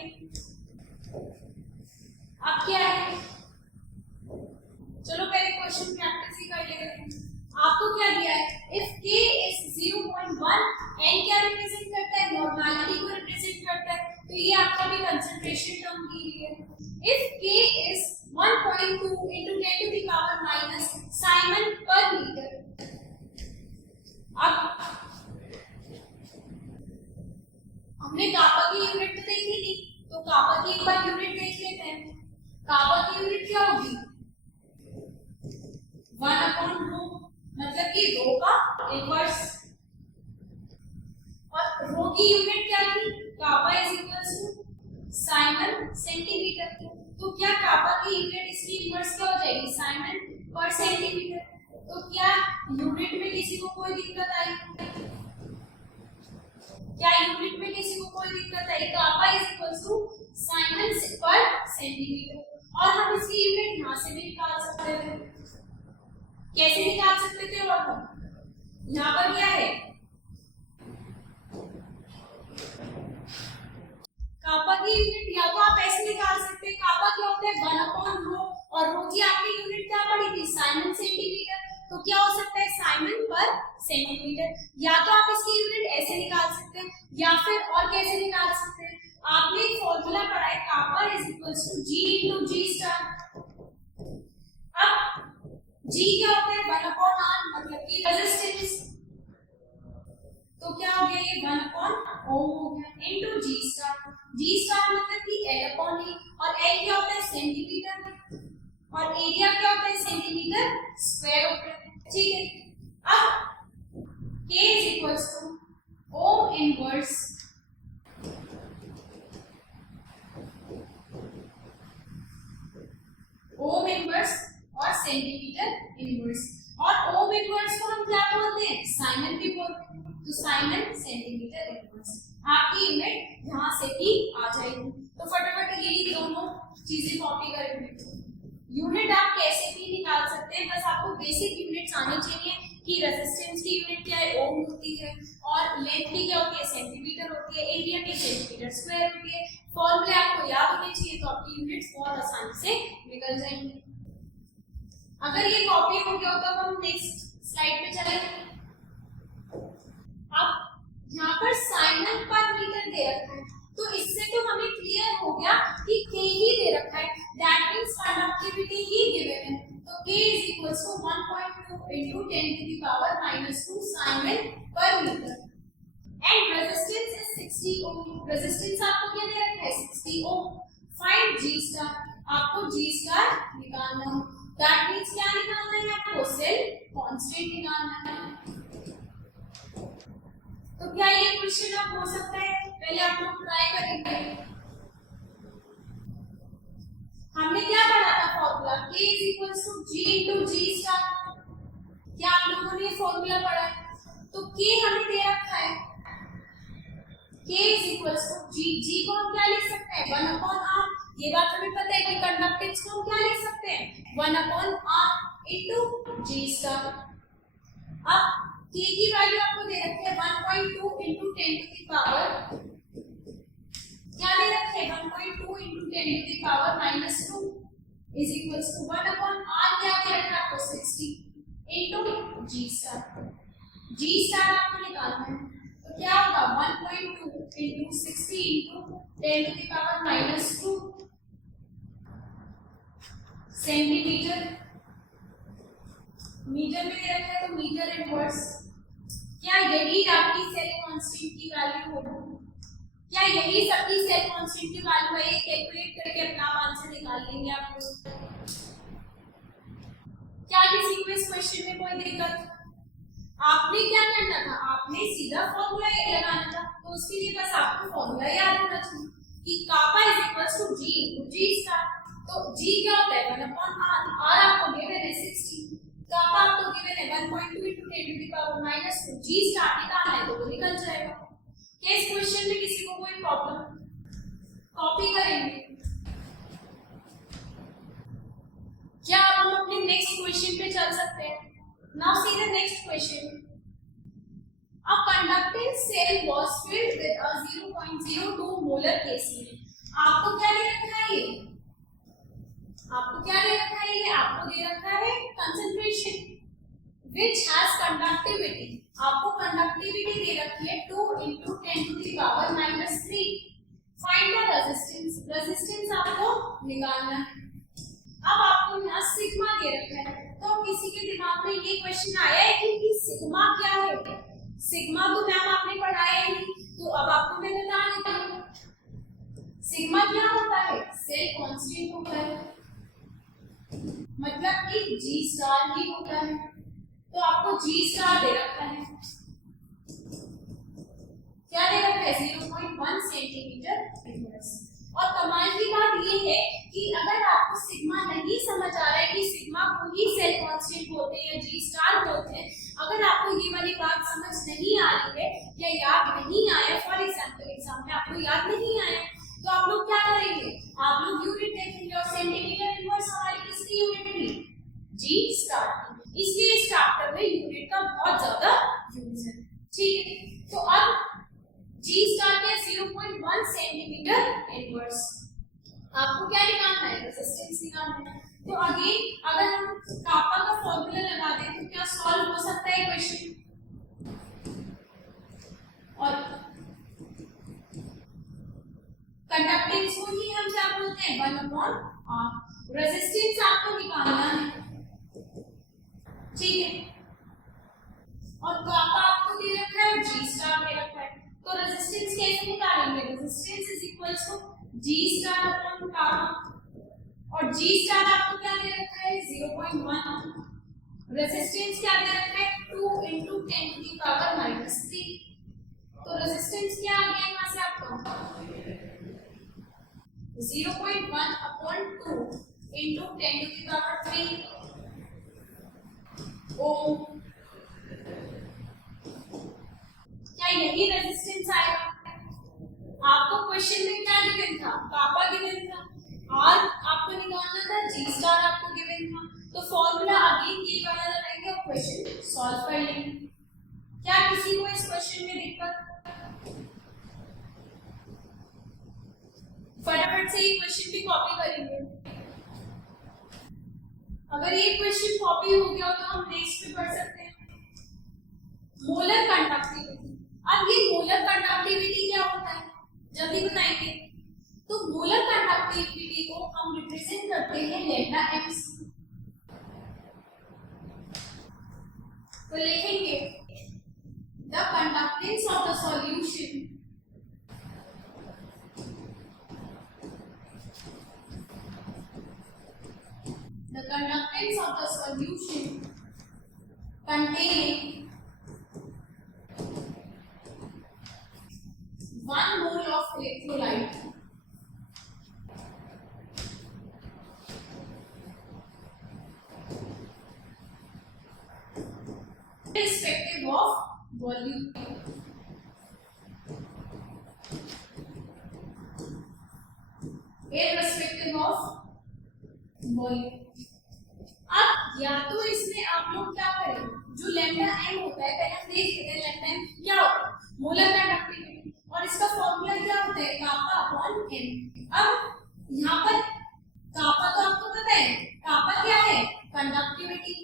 अब क्या है, चलो पहले क्वेश्चन प्रैक्टिस ही कर लेते हैं। आपको क्या दिया है, इफ K is 0.1, n क्या रिप्रेजेंट करता है, नॉर्मलिटी को रिप्रेजेंट करता है। तो ये आपका भी कंसंट्रेशन टर्म दी हुई है। If K is 1.2 × 10⁻⁻⁻, Simon per metre. अब हमने कापा की यूनिट तो देखी नहीं, तो कापा की एक बार यूनिट देख लेते हैं। कापा की यूनिट क्या होगी 1/ρ, मतलब कि रो का इनवर्स, और रो की यूनिट क्या थी, कापा = साइमन सेंटीमीटर। तो क्या कापा की यूनिट इसकी इनवर्स क्या हो जाएगी, साइमन पर सेंटीमीटर। तो क्या यूनिट में किसी को कोई दिक्कत आई, क्या यूनिट में किसी को कोई दिक्कत है? Kappa is equal to Simon पर सेंटीमीटर और हम इसकी यूनिट यहां से भी निकाल सकते थे। कैसे निकाल सकते थे? और हम यहां पर क्या है कापा की यूनिट या तो आप ऐसे निकाल सकते हैं, कापा क्या होता है 1/रो और रो की आपकी यूनिट क्या पड़ी थी साइमन सेंटीमीटर, तो क्या हो सकता है साइमन पर सेंटीमीटर। या तो आप इसकी यूनिट ऐसे निकाल सकते हैं या फिर और कैसे निकाल सकते हैं, आपने एक फॉर्मूला पढ़ा है kappa is equals to G into G star. अब G क्या होता है 1/R मतलब कि रेजिस्टेंस, तो क्या हो गया ये 1/ओम हो गया into G star. G star मतलब कि L/A और L क्या होता है सेंटीमीटर और एरिया क्या होता है सेंटीमीटर स्क्वायर होता है। ठीक है, अब K is equals to ohm inverse ohm inverse और सेंटीमीटर इनवर्स, और ओम इनवर्स को हम क्या बोलते हैं साइमन भी बोलते हैं, तो साइमन सेंटीमीटर इनवर्स। आपकी यूनिट यहां से भी आ जाएगी। तो फटाफट यही दोनों चीजें कॉपी करेंगे। यूनिट आप कैसे भी निकाल सकते हैं, बस आपको बेसिक यूनिट्स आनी चाहिए कि रेजिस्टेंस की यूनिट क्या है ओम होती है और लेंथ की क्या होती है सेंटीमीटर होती है, एरिया की सेंटीमीटर स्क्वायर होती है। फॉर्मूले आपको याद होने चाहिए तो आपकी यूनिट्स बहुत आसानी से निकल जाएंगी। अगर ये कॉपी हो गया तो हम नेक्स्ट स्लाइड पे चलेंगे। अब यहाँ पर साइमन पर मीटर दे रखा है, तो इससे तो हमें क्लियर हो गया कि K ही दे रखा है, दैट मींस कंडक्टिविटी ही गिवन है। तो K is equals to 1.2 into 10 to the power -2 siemens per metre and resistance is 60 ohm. Resistance आपको क्या दे रखा है 60 ओम। फाइंड G स्टार, आपको G स्टार निकालना है, दैट मींस क्या निकालना है आपको सेल कांस्टेंट निकालना है। तो क्या ये क्वेश्चन आप हो सकता है, पहले आप लोग ट्राई करेंगे। हमने क्या पढ़ा था formula K is equals to G into G star, क्या आप लोगों ने फॉर्मूला पढ़ा है? तो K हमें दे रखा है K is equals to G को हम क्या लिख सकते हैं 1/R। ये बात हमें पता है कि कंडक्टेंस को हम क्या लिख सकते हैं 1/R इनटू G स्टार। अब K की वैल्यू आपको दे रखी है 1.2 into 10 to the power, क्या दे रखे हैं 1.2 into 10 to the power -2 is equals to 1/R, क्या दे रखा है आपको 60 into G star. G star आपको निकालना है, तो क्या होगा 1.2 into 60 into 10 to the power -2 centimetre. Metre में दे रखा है तो मीटर इनवर्स। क्या यही आपकी सेल कांस्टेंट की वैल्यू होगी? क्या यही सबकी सेल कांस्टेंट की वैल्यू है? ये कैलकुलेट करके अपना आंसर निकाल लेंगे आप लोग। क्या किसी को इस क्वेश्चन में कोई दिक्कत? आपने क्या करना था, आपने सीधा फॉर्मूला लगाना था, तो उसके लिए बस आपको फॉर्मूला याद होना चाहिए कि kappa is equals to G into G star. तो G क्या होता है 1/R, R आपको गिवन है 60, कापा आपको गिवन है 1.2 into 10 to the power -2, G star निकालना है तो वो निकल जाएगा। क्या इस क्वेश्चन में किसी को कोई प्रॉब्लम? कॉपी करेंगे। क्या अब हम अपने नेक्स्ट क्वेश्चन पे चल सकते हैं? Now see the next question. A conducting cell was filled with a 0.02 molar KCl। आपको क्या दे रखा है ये? आपको क्या दे रखा है ये? आपको दे रखा है कंसंट्रेशन which has conductivity। आपको कंडक्टिविटी दे रखी है 2 into 10 to the power -3। Find the resistance. Resistance आपको निकालना है। अब आपको यहाँ सिग्मा दे रखा है, तो किसी के दिमाग में ये क्वेश्चन आया है कि सिग्मा क्या है? सिग्मा तो मैम आपने पढ़ाया ही नहीं, तो अब आपको मैं बता देती हूँ। सिग्मा क्या होता है? सेल कांस्टेंट होता है, मतलब कि G स्टार ही होता है। तो आपको G स्टार दे रखा है, क्या दे रखा है 0.1 सेंटीमीटर इनवर्स। और कमाल की बात ये है कि अगर आपको सिग्मा नहीं समझ आ रहा है कि सिग्मा को ही सेल कांस्टेंट बोलते हैं या G स्टार बोलते हैं, अगर आपको ये वाली बात समझ नहीं आ रही है या याद नहीं आया, फॉर याद नहीं आया तो आप लोग क्या करेंगे, आप लोग यूनिट देखेंगे और सेंटीमीटर इनवर्स हमारी किसकी यूनिट थी, जी स्टार की। इसलिए इस चैप्टर में यूनिट का बहुत ज्यादा यूज है। ठीक है, तो अब जी स्टार के 0.1 सेंटीमीटर इनवर्स आपको क्या निकालना है, रेजिस्टेंस निकालना है। तो अगेन अगर हम कापा का फॉर्मूला लगा दें तो क्या सॉल्व हो सकता है क्वेश्चन, और कंडक्टेंस को ही हम क्या बोलते हैं, 1/r। रेजिस्टेंस आपको निकालना है, ठीक है, और कापा आपको दे रखा है, जी स्टार दे रखा है। तो रेजिस्टेंस कैसे निकालेंगे, resistance is equals to G star upon kappa, और जी स्टार आपको क्या दे रखा है, 0.1। रेजिस्टेंस क्या दे रखा है, 2 × 10⁻³ तो रेजिस्टेंस क्या आ गया यहाँ से आपका, 0.1 अपॉन 2 × 10⁻³ ओम। क्या यही रेजिस्टेंस आएगा, आपको क्वेश्चन में क्या गिवन था, कापा गिवन था, आर आपको निकालना था, जी स्टार आपको गिवन था। तो फॉर्मूला अगेन ये वाला लगाएंगे और क्वेश्चन सॉल्व कर लेंगे। क्या किसी को इस क्वेश्चन में दिक्कत, फटाफट से ये क्वेश्चन भी कॉपी करेंगे। अगर ये क्वेश्चन कॉपी हो गया तो हम नेक्स्ट पे पढ़ सकते हैं, मोलर कंडक्टिविटी। अब ये मोलर कंडक्टिविटी क्या होता है जल्दी बताएंगे। तो मोलर कंडक्टिविटी को हम रिप्रेजेंट करते हैं लैम्डा m से। तो लिखेंगे the conductance of the solution containing 1 mole of electrolyte irrespective of volume. Irrespective of volume. अब या तो इसमें आप लोग क्या करें, जो लैम्डा m होता है पहले हम देख लेते हैं लैम्डा m क्या होता है, मोलर कंडक्टिविटी, और इसका फॉर्मूला क्या होता है, कापा अपॉन m। अब यहाँ पर कापा तो आपको पता है, कापा क्या है, कंडक्टिविटी,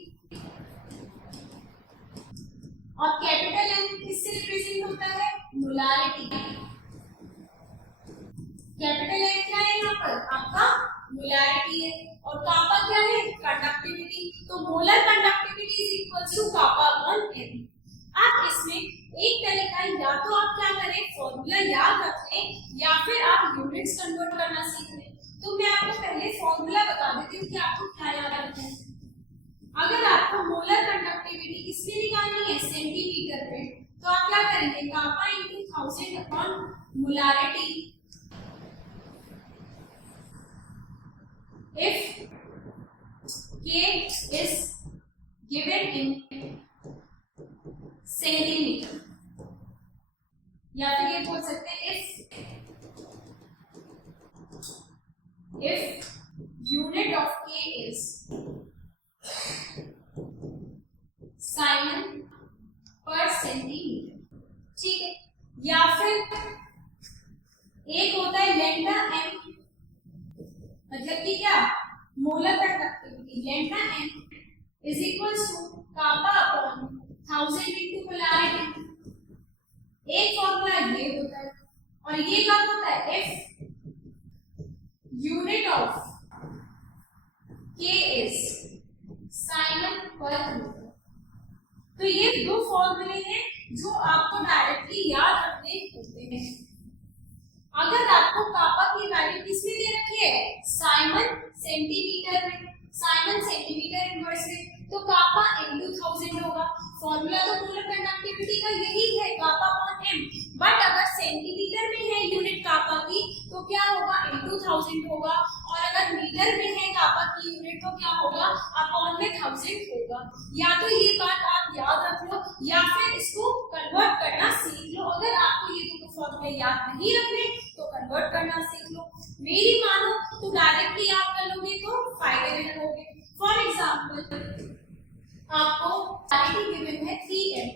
और कैपिटल M किससे रिप्रेजेंट होता है, मोलारिटी। कैपिटल M क्या है यहाँ पर आपका, मोलारिटी है, और कापा क्या है, कंडक्टिविटी। तो molar conductivity is equals to kappa upon m। अब इसमें एक तरीका, या तो आप क्या करें, फॉर्मूला याद रख लें, या फिर आप यूनिट्स कन्वर्ट करना सीख लें। तो मैं आपको पहले फॉर्मूला बता देती हूँ कि आपको क्या याद रखना है। अगर आपको मोलर कंडक्टिविटी किसमें निकालनी है, सेंटीमीटर में, तो आप क्या करेंगे, कापा × 1000 upon molarity. If K is given in centimeter, या फिर ये बोल सकते हैं if unit of K is Simon per centimeter, ठीक है, या फिर एक होता है लैम्डा m, मतलब कि क्या, molar conductivity, lambda m is equals to kappa upon 1000 × molarity. एक फॉर्मूला ये होता है, और ये कब होता है, if unit of K is siemens per metre. तो ये दो फॉर्मूले हैं जो आपको डायरेक्टली याद रखने होते हैं। अगर आपको कापा की वैल्यू किसमें दे रखी है, साइमन सेंटीमीटर में, साइमन सेंटीमीटर इनवर्स में, तो कापा × 1000 होगा। फॉर्मूला तो मोलर कंडक्टिविटी का यही है, कापा अपॉन m, बट अगर सेंटीमीटर में है यूनिट कापा की तो क्या होगा, × 1000 होगा, और अगर मीटर में है कापा की यूनिट तो क्या होगा, अपॉन में 1000 होगा। या तो ये बात आप याद रख लो, या फिर इसको कन्वर्ट करना सीख लो। अगर आपको ये दोनों फॉर्मूले याद नहीं रखने तो कन्वर्ट करना सीख लो। मेरी मानो तो डायरेक्टली याद कर लोगे तो फायदे में रहोगे। फॉर एग्जाम्पल आपको क्वांटिटी गिवन है 3m।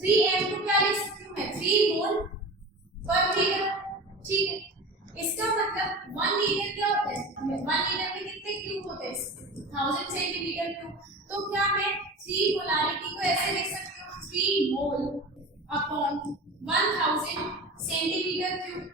3m को क्या लिख सकती हूँ मैं, 3 मोल पर लीटर। ठीक है, इसका मतलब 1 लीटर क्या होता है, 1 लीटर में कितने क्यूब होते हैं, 1000 सेंटीमीटर क्यूब। तो क्या मैं 3 मोलारिटी को ऐसे लिख सकती हूँ, 3 मोल अपॉन 1000 सेंटीमीटर क्यूब।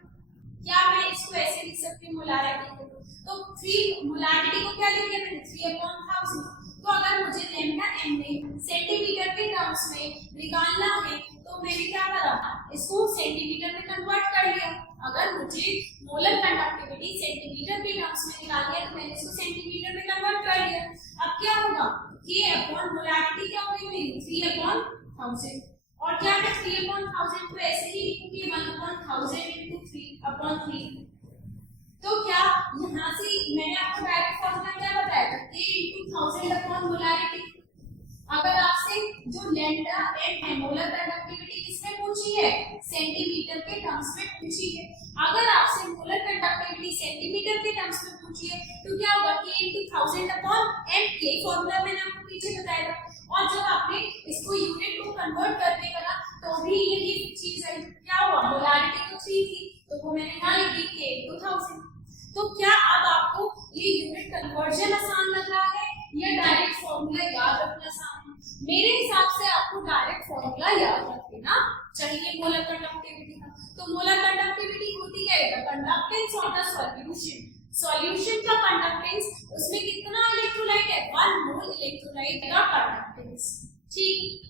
क्या मैं इसको ऐसे लिख सकती हूँ मोलारिटी को, तो 3 मोलारिटी को क्या लिख दिया मैंने, 3 अपॉन 1000। तो अगर मुझे लैम्डा m में सेंटीमीटर के टर्म्स में निकालना है तो मैंने क्या करा, इसको सेंटीमीटर में कन्वर्ट कर लिया। अगर मुझे मोलर कंडक्टिविटी सेंटीमीटर के टर्म्स में निकालनी है तो मैंने इसको सेंटीमीटर में कन्वर्ट कर लिया। अब क्या होगा, k अपॉन मोलारिटी क्या होगी मेरी, 3 अपॉन 1000। और क्या मैं 3 अपॉन 1000 को ऐसे ही लिखूंगी 1 अपॉन 1000 इनटू 3 अपॉन 3। तो क्या यहाँ से मैंने आपको डायरेक्ट फॉर्मूला क्या बताया था, k इनटू 1000 अपॉन मोलारिटी। अगर आपसे जो लैम्डा m है मोलर कंडक्टिविटी किसमें पूछी है, सेंटीमीटर के टर्म्स में पूछी है। अगर आपसे मोलर कंडक्टिविटी सेंटीमीटर के टर्म्स में पूछी है तो क्या होगा, k इनटू 1000 अपॉन m। के फॉर्मूला मैंने आपको पीछे बताया था। और जब आपने इसको यूनिट को कन्वर्ट करने का तो भी यही चीज है, क्या हुआ, मोलारिटी तो 3 थी तो वो मैंने यहाँ लिख दी k इनटू 1000। तो क्या अब आपको ये यूनिट कन्वर्जन आसान लग रहा है या डायरेक्ट फॉर्मूला याद रखना आसान है? मेरे हिसाब से आपको डायरेक्ट फॉर्मूला याद रख लेना चाहिए मोलर कंडक्टिविटी का। तो मोलर कंडक्टिविटी होती क्या है, conductance of the solution. Solution का कंडक्टेंस, उसमें कितना इलेक्ट्रोलाइट है, 1 मोल इलेक्ट्रोलाइट का कंडक्टेंस। ठीक,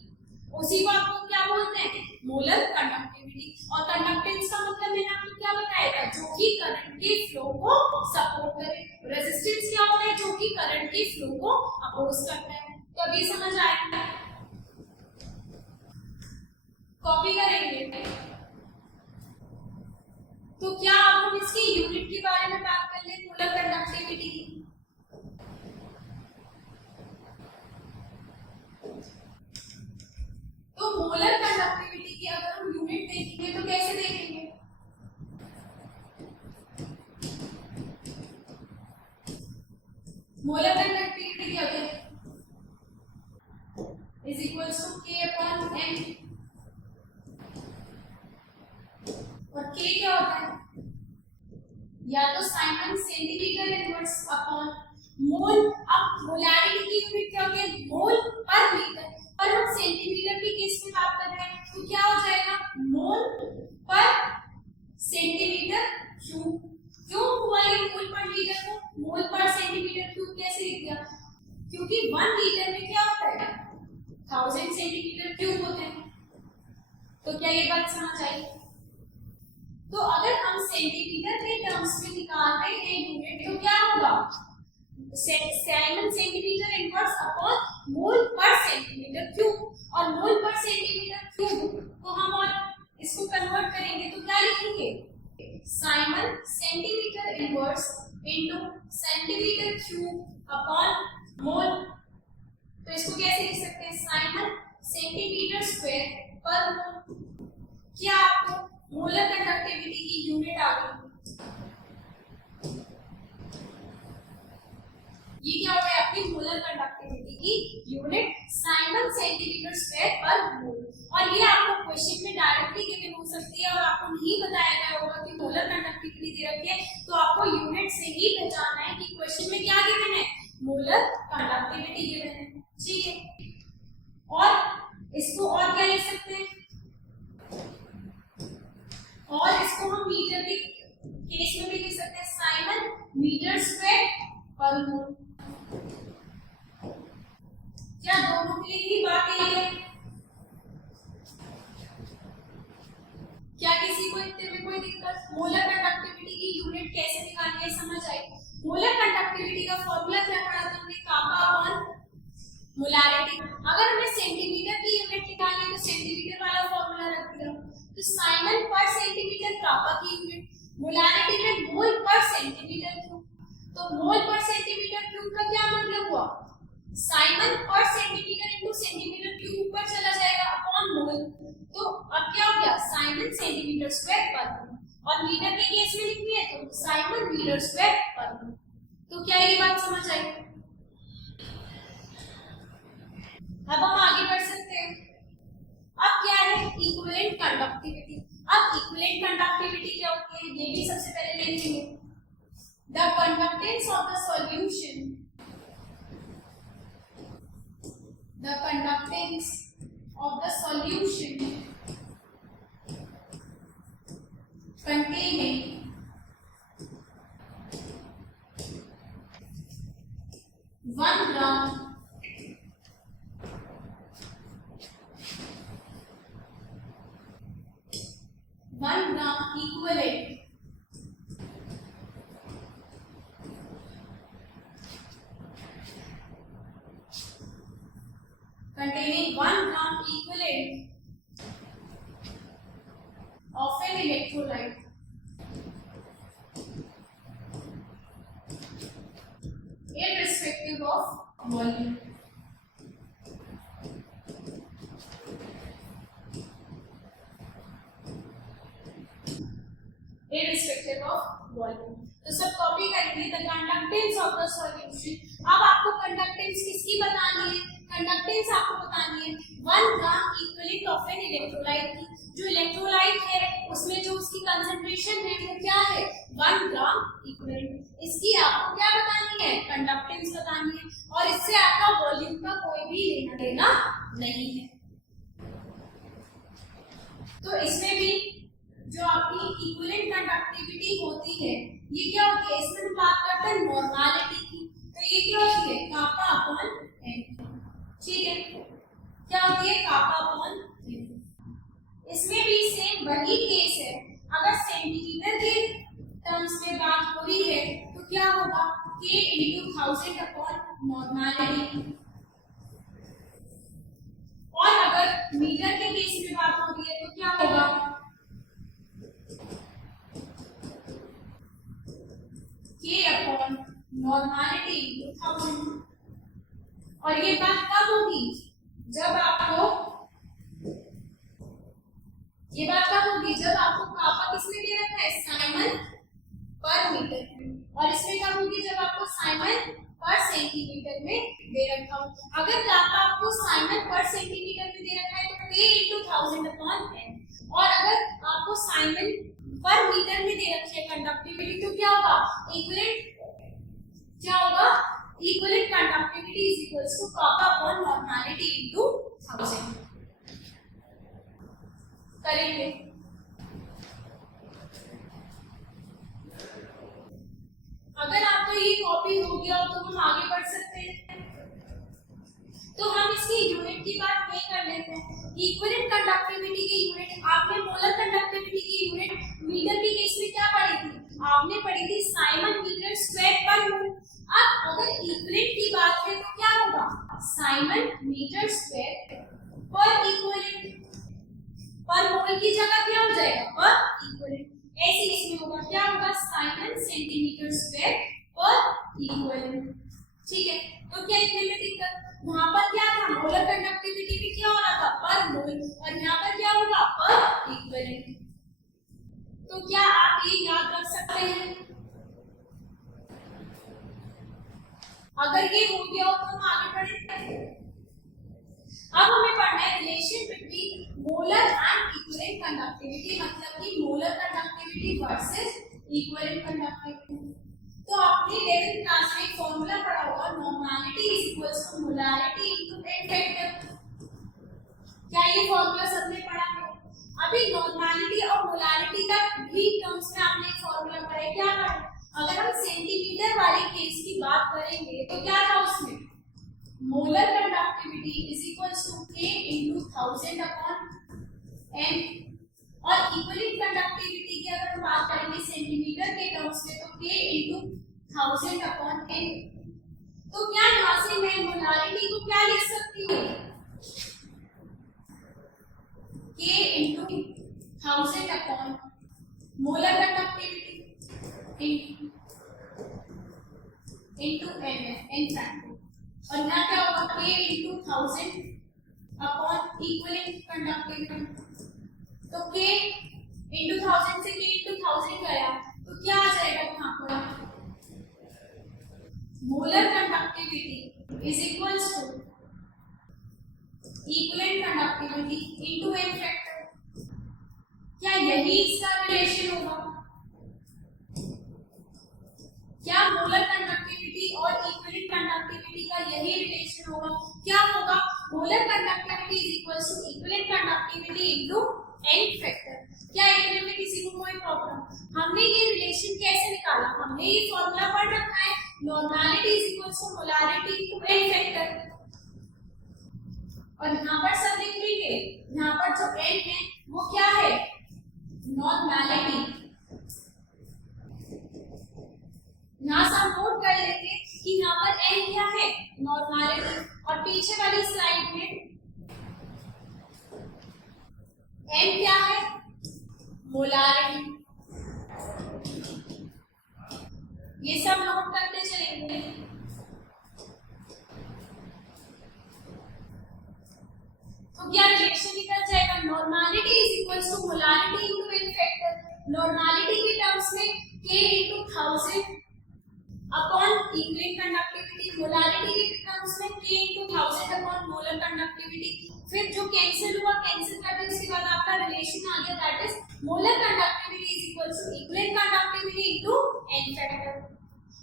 उसी को आपको क्या बोलते हैं, मोलर कंडक्टिविटी। और कंडक्टेंस का मतलब मैंने आपको क्या बताया था, जो कि करंट के फ्लो को सपोर्ट करे। रेजिस्टेंस क्या होता है, जो कि करंट के फ्लो को अपोज करता है। तो अभी समझ आया, कॉपी करेंगे। तो क्या अब हम इसकी यूनिट के बारे में बात कर ले, मोलर कंडक्टिविटी की। तो मोलर कंडक्टिविटी की अगर हम यूनिट देखेंगे तो कैसे देखेंगे, मोलर कंडक्टिविटी क्या होता है, is equals to k upon m। और k क्या होता है, या तो siemens centimetre inverse upon mole. अब मोलारिटी की यूनिट क्या होती है, मोल पर लीटर। पर हम सेंटीमीटर के केस में बात कर रहे हैं तो क्या हो जाएगा, मोल पर सेंटीमीटर क्यूब। क्यों हुआ ये मोल पर लीटर को मोल पर सेंटीमीटर क्यूब कैसे लिख दिया, क्योंकि 1 लीटर में क्या होता है, 1000 सेंटीमीटर क्यूब होते हैं। तो क्या ये बात समझ आई। तो अगर हम सेंटीमीटर के टर्म्स में निकाल रहे हैं यूनिट तो क्या होगा, साइमन सेंटीमीटर इनवर्स अपॉन मोल पर सेंटीमीटर क्यूब। और मोल पर सेंटीमीटर क्यूब को हम और इसको कन्वर्ट करेंगे तो क्या लिखेंगे, Simon centimetre inverse into centimetre cube upon mole. तो इसको कैसे लिख सकते हैं, साइमन सेंटीमीटर स्क्वायर पर मोल। क्या आपको मोलर कंडक्टिविटी की यूनिट आ गई। ये क्या हो गया, आपकी मोलर कंडक्टिविटी की यूनिट साइमन सेंटीमीटर स्क्वायर पर मोल। और ये आपको क्वेश्चन में डायरेक्टली गिवन हो सकती है और आपको नहीं बताया गया होगा कि मोलर कंडक्टिविटी दे रखी है तो आपको यूनिट से ही पहचानना है कि क्वेश्चन में क्या गिवन है, मोलर कंडक्टिविटी गिवन है। ठीक है, और इसको और क्या लिख सकते हैं, और इसको हम मीटर के केस में भी लिख सकते हैं, साइमन मीटर स्क्वायर पर मोल। क्या दोनों के लिए ही बात यही है, क्या किसी को इतने में कोई दिक्कत। मोलर कंडक्टिविटी की यूनिट कैसे निकालनी है समझ आई। मोलर कंडक्टिविटी का फॉर्मूला क्या पढ़ा था हमने, कापा अपॉन मोलारिटी। अगर हमें सेंटीमीटर की यूनिट निकालनी है तो सेंटीमीटर वाला फॉर्मूला रख दिया। तो साइमन पर सेंटीमीटर कापा की यूनिट, मोलारिटी में मोल पर सेंटीमीटर क्यूब। तो मोल पर सेंटीमीटर क्यूब का क्या मतलब हुआ, साइमन पर सेंटीमीटर इनटू सेंटीमीटर क्यूब ऊपर चला जाएगा अपॉन मोल। तो अब क्या हो गया, साइमन सेंटीमीटर स्क्वायर पर मोल। और मीटर के साइमन मीटर स्क्वायर पर मोल। तो क्या ये बात समझ आई? अब हम आगे बढ़ सकते हैं। अब क्या है इक्विवेलेंट कंडक्टिविटी। अब इक्विवेलेंट कंडक्टिविटी क्या होती है ये भी सबसे पहले ले लेंगे। The conductance of the solution, the conductance of the solution containing 1 gram equivalent containing 1 gram equivalent of an electrolyte irrespective of volume. Irrespective of volume. तो सब कॉपी करेंगे। The conductance of the solution. अब आपको conductance किसकी बतानी है? Conductance आपको बतानी है 1 gram equivalent of an electrolyte की। जो इलेक्ट्रोलाइट है उसमें जो उसकी कंसंट्रेशन है वो क्या है 1 ग्राम इक्विवेलेंट। इसकी आपको क्या बतानी है? कंडक्टेंस बतानी है। और इससे आपका वॉल्यूम का कोई भी लेना देना नहीं है। तो इसमें भी जो आपकी इक्विवेलेंट कंडक्टिविटी होती है ये क्या होती है? इसमें हम बात करते हैं नॉर्मलिटी की। तो ये क्या होती है? कापा अपॉन एन। ठीक है, क्या होती है? कापा अपॉन एन। इसमें भी सेम वही केस है। अगर सेंटीमीटर के टर्म्स में बात हो रही है तो क्या होगा? k × 1000 upon normality. और अगर मीटर के केस में बात हो रही है तो क्या होगा? k upon normality × 1000। और ये बात कब होगी? जब आपको कापा किसमें दे रखा है? Simon per metre. और इसमें कब होगी? जब आपको साइमन पर सेंटीमीटर में दे रखा हो। अगर कापा आपको साइमन पर सेंटीमीटर में दे रखा है तो k × 1000 अपॉन n। और अगर आपको साइमन पर मीटर में दे रखी है कंडक्टिविटी तो क्या होगा? Equivalent conductivity is equals to kappa upon normality × 1000 करेंगे। अगर आपको ये कॉपी हो गया तो हम आगे बढ़ सकते हैं। तो हम इसकी यूनिट की बात नहीं कर लेते हैं। इक्विवेलेंट कंडक्टिविटी की यूनिट आपने मोलर कंडक्टिविटी की यूनिट मीटर के केस में क्या पढ़ी थी? आपने पढ़ी थी साइमन मीटर स्क्वायर पर मोल। अब अगर इक्विवेलेंट की बात है तो क्या होगा? साइमन मीटर स्क्वायर पर इक्विवेलेंट। पर मोल की जगह क्या हो जाएगा? पर इक्विवेलेंट। ऐसे इसमें होगा क्या होगा? साइमन सेंटीमीटर स्क्वायर पर इक्विवेलेंट। ठीक है, तो क्या इतने में दिक्कत? वहां पर क्या था? मोलर कंडक्टिविटी भी क्या हो रहा था? पर मोल। और यहाँ पर क्या होगा? पर इक्विवेलेंट। तो क्या आप ये याद रख सकते हैं? अगर ये हो गया हो तो हम आगे बढ़ेंगे। अब हमें पढ़ना है relation between molar and equivalent conductivity, मतलब कि molar conductivity versus equivalent conductivity. तो आपने 11th क्लास में फॉर्मूला पढ़ा होगा normality is equals to molarity into n factor. क्या ये फॉर्मूला सबने पढ़ा है? अभी नॉर्मलिटी और मोलारिटी का भी टर्म्स में आपने एक फॉर्मूला पढ़ा है। क्या पढ़ा? अगर हम सेंटीमीटर वाले केस की बात करेंगे तो क्या था उसमें? Molar conductivity is equals to k × 1000 upon n। और इक्विवेलेंट कंडक्टिविटी की अगर हम बात करेंगे सेंटीमीटर के टर्म्स में तो k × 1000 अपॉन n। तो क्या यहाँ से मैं मोलारिटी को क्या लिख सकती हूँ? k × 1000 upon molar conductivity into n factor. और यहाँ क्या होगा? k × 1000 upon equivalent conductivity. तो k × 1000 से k × 1000 गया तो क्या आ जाएगा? मोलर कंडक्टिविटी और इक्विवेलेंट कंडक्टिविटी का यही रिलेशन होगा? क्या होगा? Molar conductivity is equal to equivalent conductivity into n factor. क्या इतने में किसी को कोई प्रॉब्लम? हमने ये रिलेशन कैसे निकाला? हमने ये फॉर्मूला पढ़ रखा है, normality is equal to molarity into n factor. और यहाँ पर सब लिख लेंगे, यहाँ पर जो n है वो क्या है? नॉर्मैलिटी। यहाँ सब नोट कर लेंगे कि यहाँ पर n क्या है? नॉर्मैलिटी। और पीछे वाली स्लाइड में n क्या है? मोलारिटी। ये सब नोट करते चलेंगे। तो क्या रिलेशन निकल जाएगा? Normality is equal to molarity into n factor. Normality के टर्म्स में k into 1000 upon equivalent conductivity. Molarity के टर्म्स में k into 1000 upon molar conductivity. फिर जो कैंसिल हुआ कैंसिल कर दे, उसके बाद आपका रिलेशन आ गया, that is molar conductivity is equal to equivalent conductivity into n factor.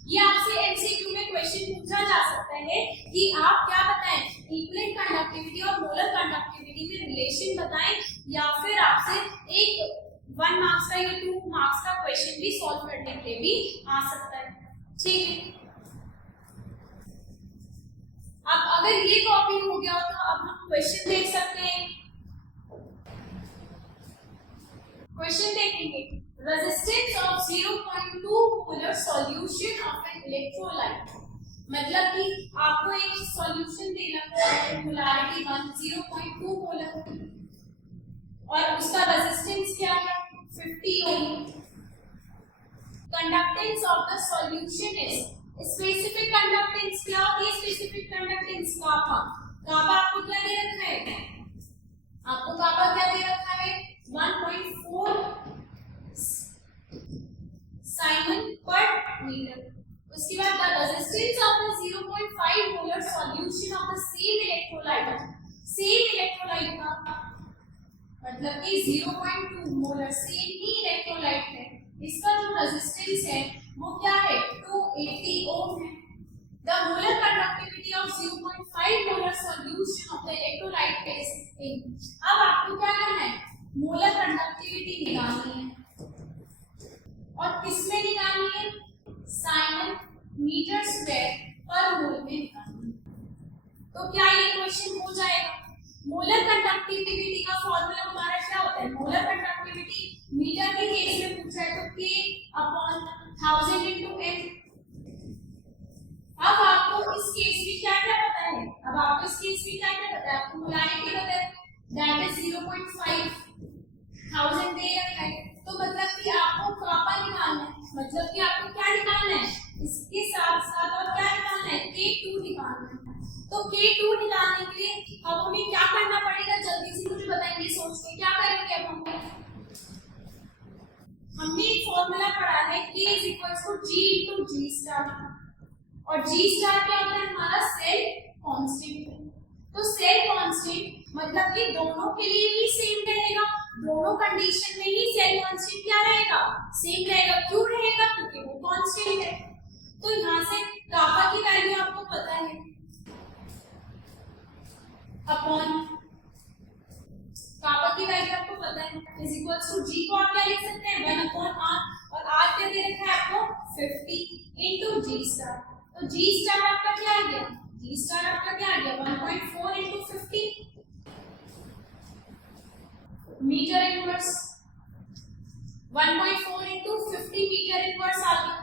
ये आपसे एमसीक्यू में क्वेश्चन पूछा जा सकता है कि आप क्या बताएं, इक्विवेलेंट कंडक्टिविटी और मोलर कंडक्टिविटी में रिलेशन बताएं, या फिर आपसे एक 1 मार्क्स का या 2 मार्क्स का क्वेश्चन भी सॉल्व करने के लिए भी आ सकता है। ठीक है, अब अगर ये कॉपी हो गया तो अब हम क्वेश्चन देख सकते हैं। क्वेश्चन देखेंगे, resistance of 0.2 molar solution of an electrolyte. मतलब कि आपको एक सॉल्यूशन देना है, मोलारिटी 0.2 मोलर और उसका रेजिस्टेंस क्या है? 50 ohm. Conductance of the solution is, specific conductance क्या होती है? स्पेसिफिक कंडक्टेंस कापा। कापा आपको क्या दे रखा है? आपको कापा क्या दे रखा है? 1.4 साइमन पर मीटर। उसके बाद the resistance of the 0.5 molar solution of the same electrolyte. Same electrolyte का मतलब कि 0.2 मोलर सेम ही इलेक्ट्रोलाइट है, इसका जो रेजिस्टेंस है वो क्या है? 280 ओम है। The molar conductivity of 0.5 molar solution of the electrolyte is in. अब आपको क्या करना है? मोलर कंडक्टिविटी निकालनी है, और किसमें निकालनी है? साइमन मीटर स्क्वायर पर मोल में निकालनी है। तो क्या ये क्वेश्चन हो जाएगा? मोलर कंडक्टिविटी का फॉर्मूला हमारा क्या होता है? मोलर कंडक्टिविटी मीटर के केस में पूछा है तो K अपॉन 1000 इनटू m। अब आपको इस केस में क्या क्या पता है? अब आपको इस केस में क्या क्या पता है? आपको मोलारिटी पता है, दैट इज 0.5, 1000 दे रखा है, तो मतलब कि आपको कापा निकालना है। मतलब कि आपको क्या निकालना है? इसके साथ साथ और क्या निकालना है? K2 निकालना है। तो K2 निकालने के लिए अब हमें क्या करना पड़ेगा? जल्दी से मुझे बताएंगे, सोच के क्या करेंगे? अब हमने एक फॉर्मूला पढ़ा है K is equal to G into G star, और G स्टार क्या होता है? हमारा सेल कांस्टेंट। तो सेल कांस्टेंट मतलब कि दोनों के लिए भी सेम रहेगा, दोनों कंडीशन में ही सेल कांस्टेंट क्या रहेगा? सेम रहेगा। क्यों रहेगा? क्योंकि वो कांस्टेंट है। तो यहाँ से कापा की वैल्यू आपको पता है, अपॉन कापा की वैल्यू आपको पता है, इज इक्वल टू G को आप क्या लिख सकते हैं? 1 अपॉन R, और R क्या दे रखा है आपको? 50 इनटू G स्टार। तो G स्टार आपका क्या आ गया? G स्टार आपका क्या आ गया? 1.4 into 50 metre inverse. 1.4 into 50 metre inverse आ गया।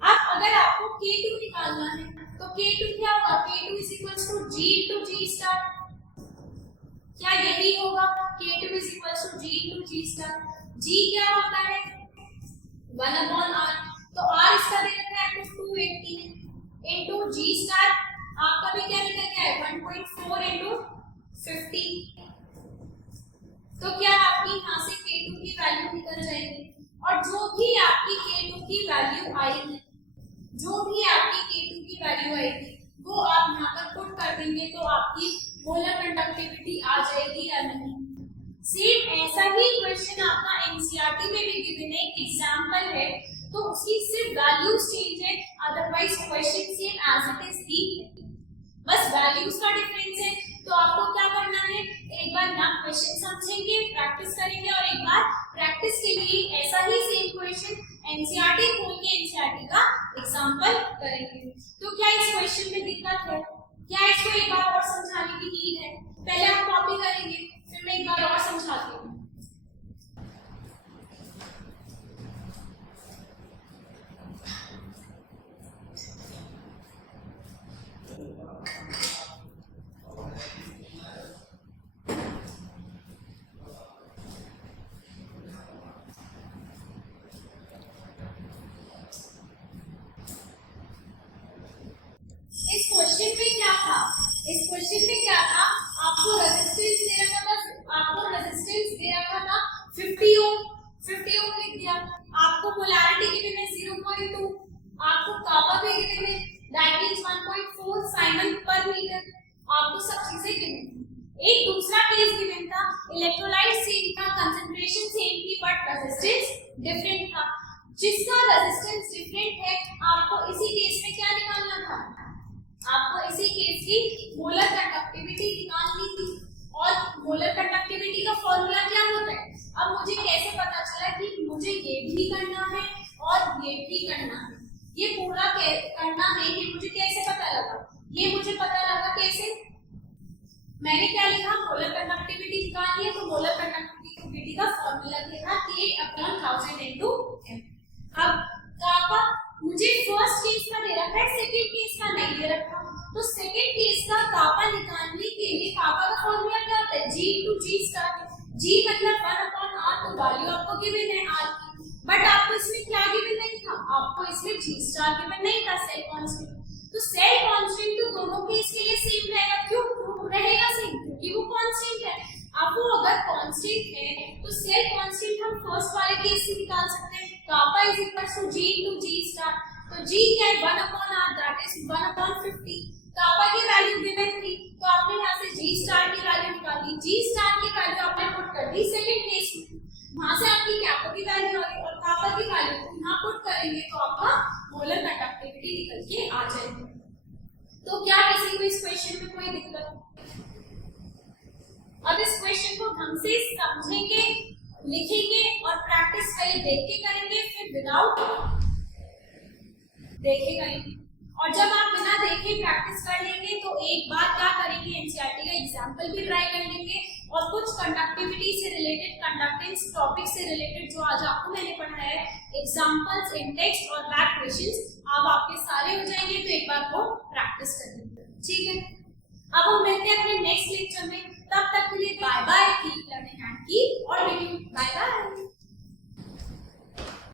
अब अगर आपको K2 निकालना है तो K2 क्या होगा? K2 is equal to G into G star. क्या यही होगा? K2 is equal to G into G star. G क्या होता है? 1 अपॉन R। तो R इसका दे रखा है आपको 280 इनटू G स्टार, आपका भी क्या निकल गया है? 1.4 इनटू 50। तो क्या आपकी यहाँ से K2 की वैल्यू निकल जाएगी, और जो भी आपकी K2 की वैल्यू आएगी, जो भी आपकी K2 की वैल्यू आएगी वो आप यहाँ पर पुट कर देंगे तो आपकी मोलर कंडक्टिविटी आ जाएगी या नहीं। सेम ऐसा ही क्वेश्चन आपका एनसीईआरटी में भी गिवन है, एग्जांपल है, तो उसकी वैल्यूज चेंज है, otherwise question same as it is ही है, बस वैल्यूज का डिफरेंस है। तो आपको क्या करना है, एक बार ना क्वेश्चन समझेंगे, प्रैक्टिस करेंगे और एक बार प्रैक्टिस के लिए ऐसा ही सेम क्वेश्चन एनसीईआरटी खोल के एनसीईआरटी का एग्जांपल करेंगे। तो क्या इस क्वेश्चन में दिक्कत है, क्या इसको एक बार और समझाने की नीड है? पहले आप कॉपी करेंगे, फिर मैं एक बार और समझाती हूँ। इस क्वेश्चन में क्या था, इस क्वेश्चन में क्या था, आपको रेजिस्टेंस दे रखा था, आपको रेजिस्टेंस दे रखा था 50 ओम, 50 ओम लिख दिया, आपको पोलैरिटी गिवन है 0.2, आपको कापा भी गिवन है, that means 1.4 Simon per metre, आपको सब चीजें गिवन थी। एक दूसरा केस गिवन था, इलेक्ट्रोलाइट सेम था, कंसंट्रेशन सेम थी, बट रेजिस्टेंस डिफरेंट था। जिसका रेजिस्टेंस डिफरेंट है, आपको इसी केस में क्या निकालना था, आपको इसी केस की मोलर कंडक्टिविटी निकालनी थी। और मोलर कंडक्टिविटी का फॉर्मूला क्या होता है, अब मुझे कैसे पता चला कि मुझे ये भी करना है और ये भी करना है, ये पूरा करना है, ये मुझे कैसे पता लगा, ये मुझे पता लगा कैसे, मैंने क्या लिखा, मोलर कंडक्टिविटी निकालनी है, तो मोलर कंडक्टिविटी का फॉर्मूला लिखा K/1000 into m। अब कापा मुझे फर्स्ट केस का दे रखा है, सेकंड केस का नहीं दे रखा, तो सेकंड केस का कापा निकालने के लिए कापा का फॉर्मूला क्या होता है, G into G star. G मतलब 1/r, तो वैल्यू आपको गिवन है r की, बट आपको इसमें क्या गिवन नहीं था, आपको इसमें G स्टार गिवन नहीं था, सेल कांस्टेंट। तो सेल कांस्टेंट तो दोनों केस के लिए सेम रहेगा, क्यों रहेगा सेम, क्योंकि वो कांस्टेंट है। अब वो अगर कांस्टेंट है तो सेल कांस्टेंट हम फर्स्ट वाले केस से निकाल सकते हैं, kappa is equal to G into G star. तो G क्या है, 1/r, दैट इज 1/50। कापा की वैल्यू गिवन थी, तो आपने यहाँ से G स्टार की वैल्यू निकाली, G स्टार की वैल्यू आपने पुट कर दी सेकंड केस में, वहां से आपकी कापा की वैल्यू आ गई और कापा की वैल्यू यहाँ पुट करेंगे तो आपका मोलर कंडक्टिविटी निकल के आ जाएगी। तो क्या किसी को इस क्वेश्चन में कोई दिक्कत? अब इस क्वेश्चन को ढंग से समझेंगे, लिखेंगे और प्रैक्टिस पहले देख के करेंगे, फिर विदाउट देखे करेंगे। और जब आप बिना देखे प्रैक्टिस कर लेंगे तो एक बार क्या करेंगे, एनसीईआरटी का एग्जांपल भी ट्राई कर लेंगे और कुछ कंडक्टिविटी से रिलेटेड, कंडक्टेंस टॉपिक से रिलेटेड जो आज आपको मैंने पढ़ाया है, एग्जांपल्स इन टेक्स्ट और बैक क्वेश्चंस अब आपके सारे हो जाएंगे, तो एक बार वो प्रैक्टिस कर लेंगे, ठीक है। अब हम मिलते हैं अपने नेक्स्ट लेक्चर में, तब तक के लिए bye bye, keep learning and keep all video, bye bye.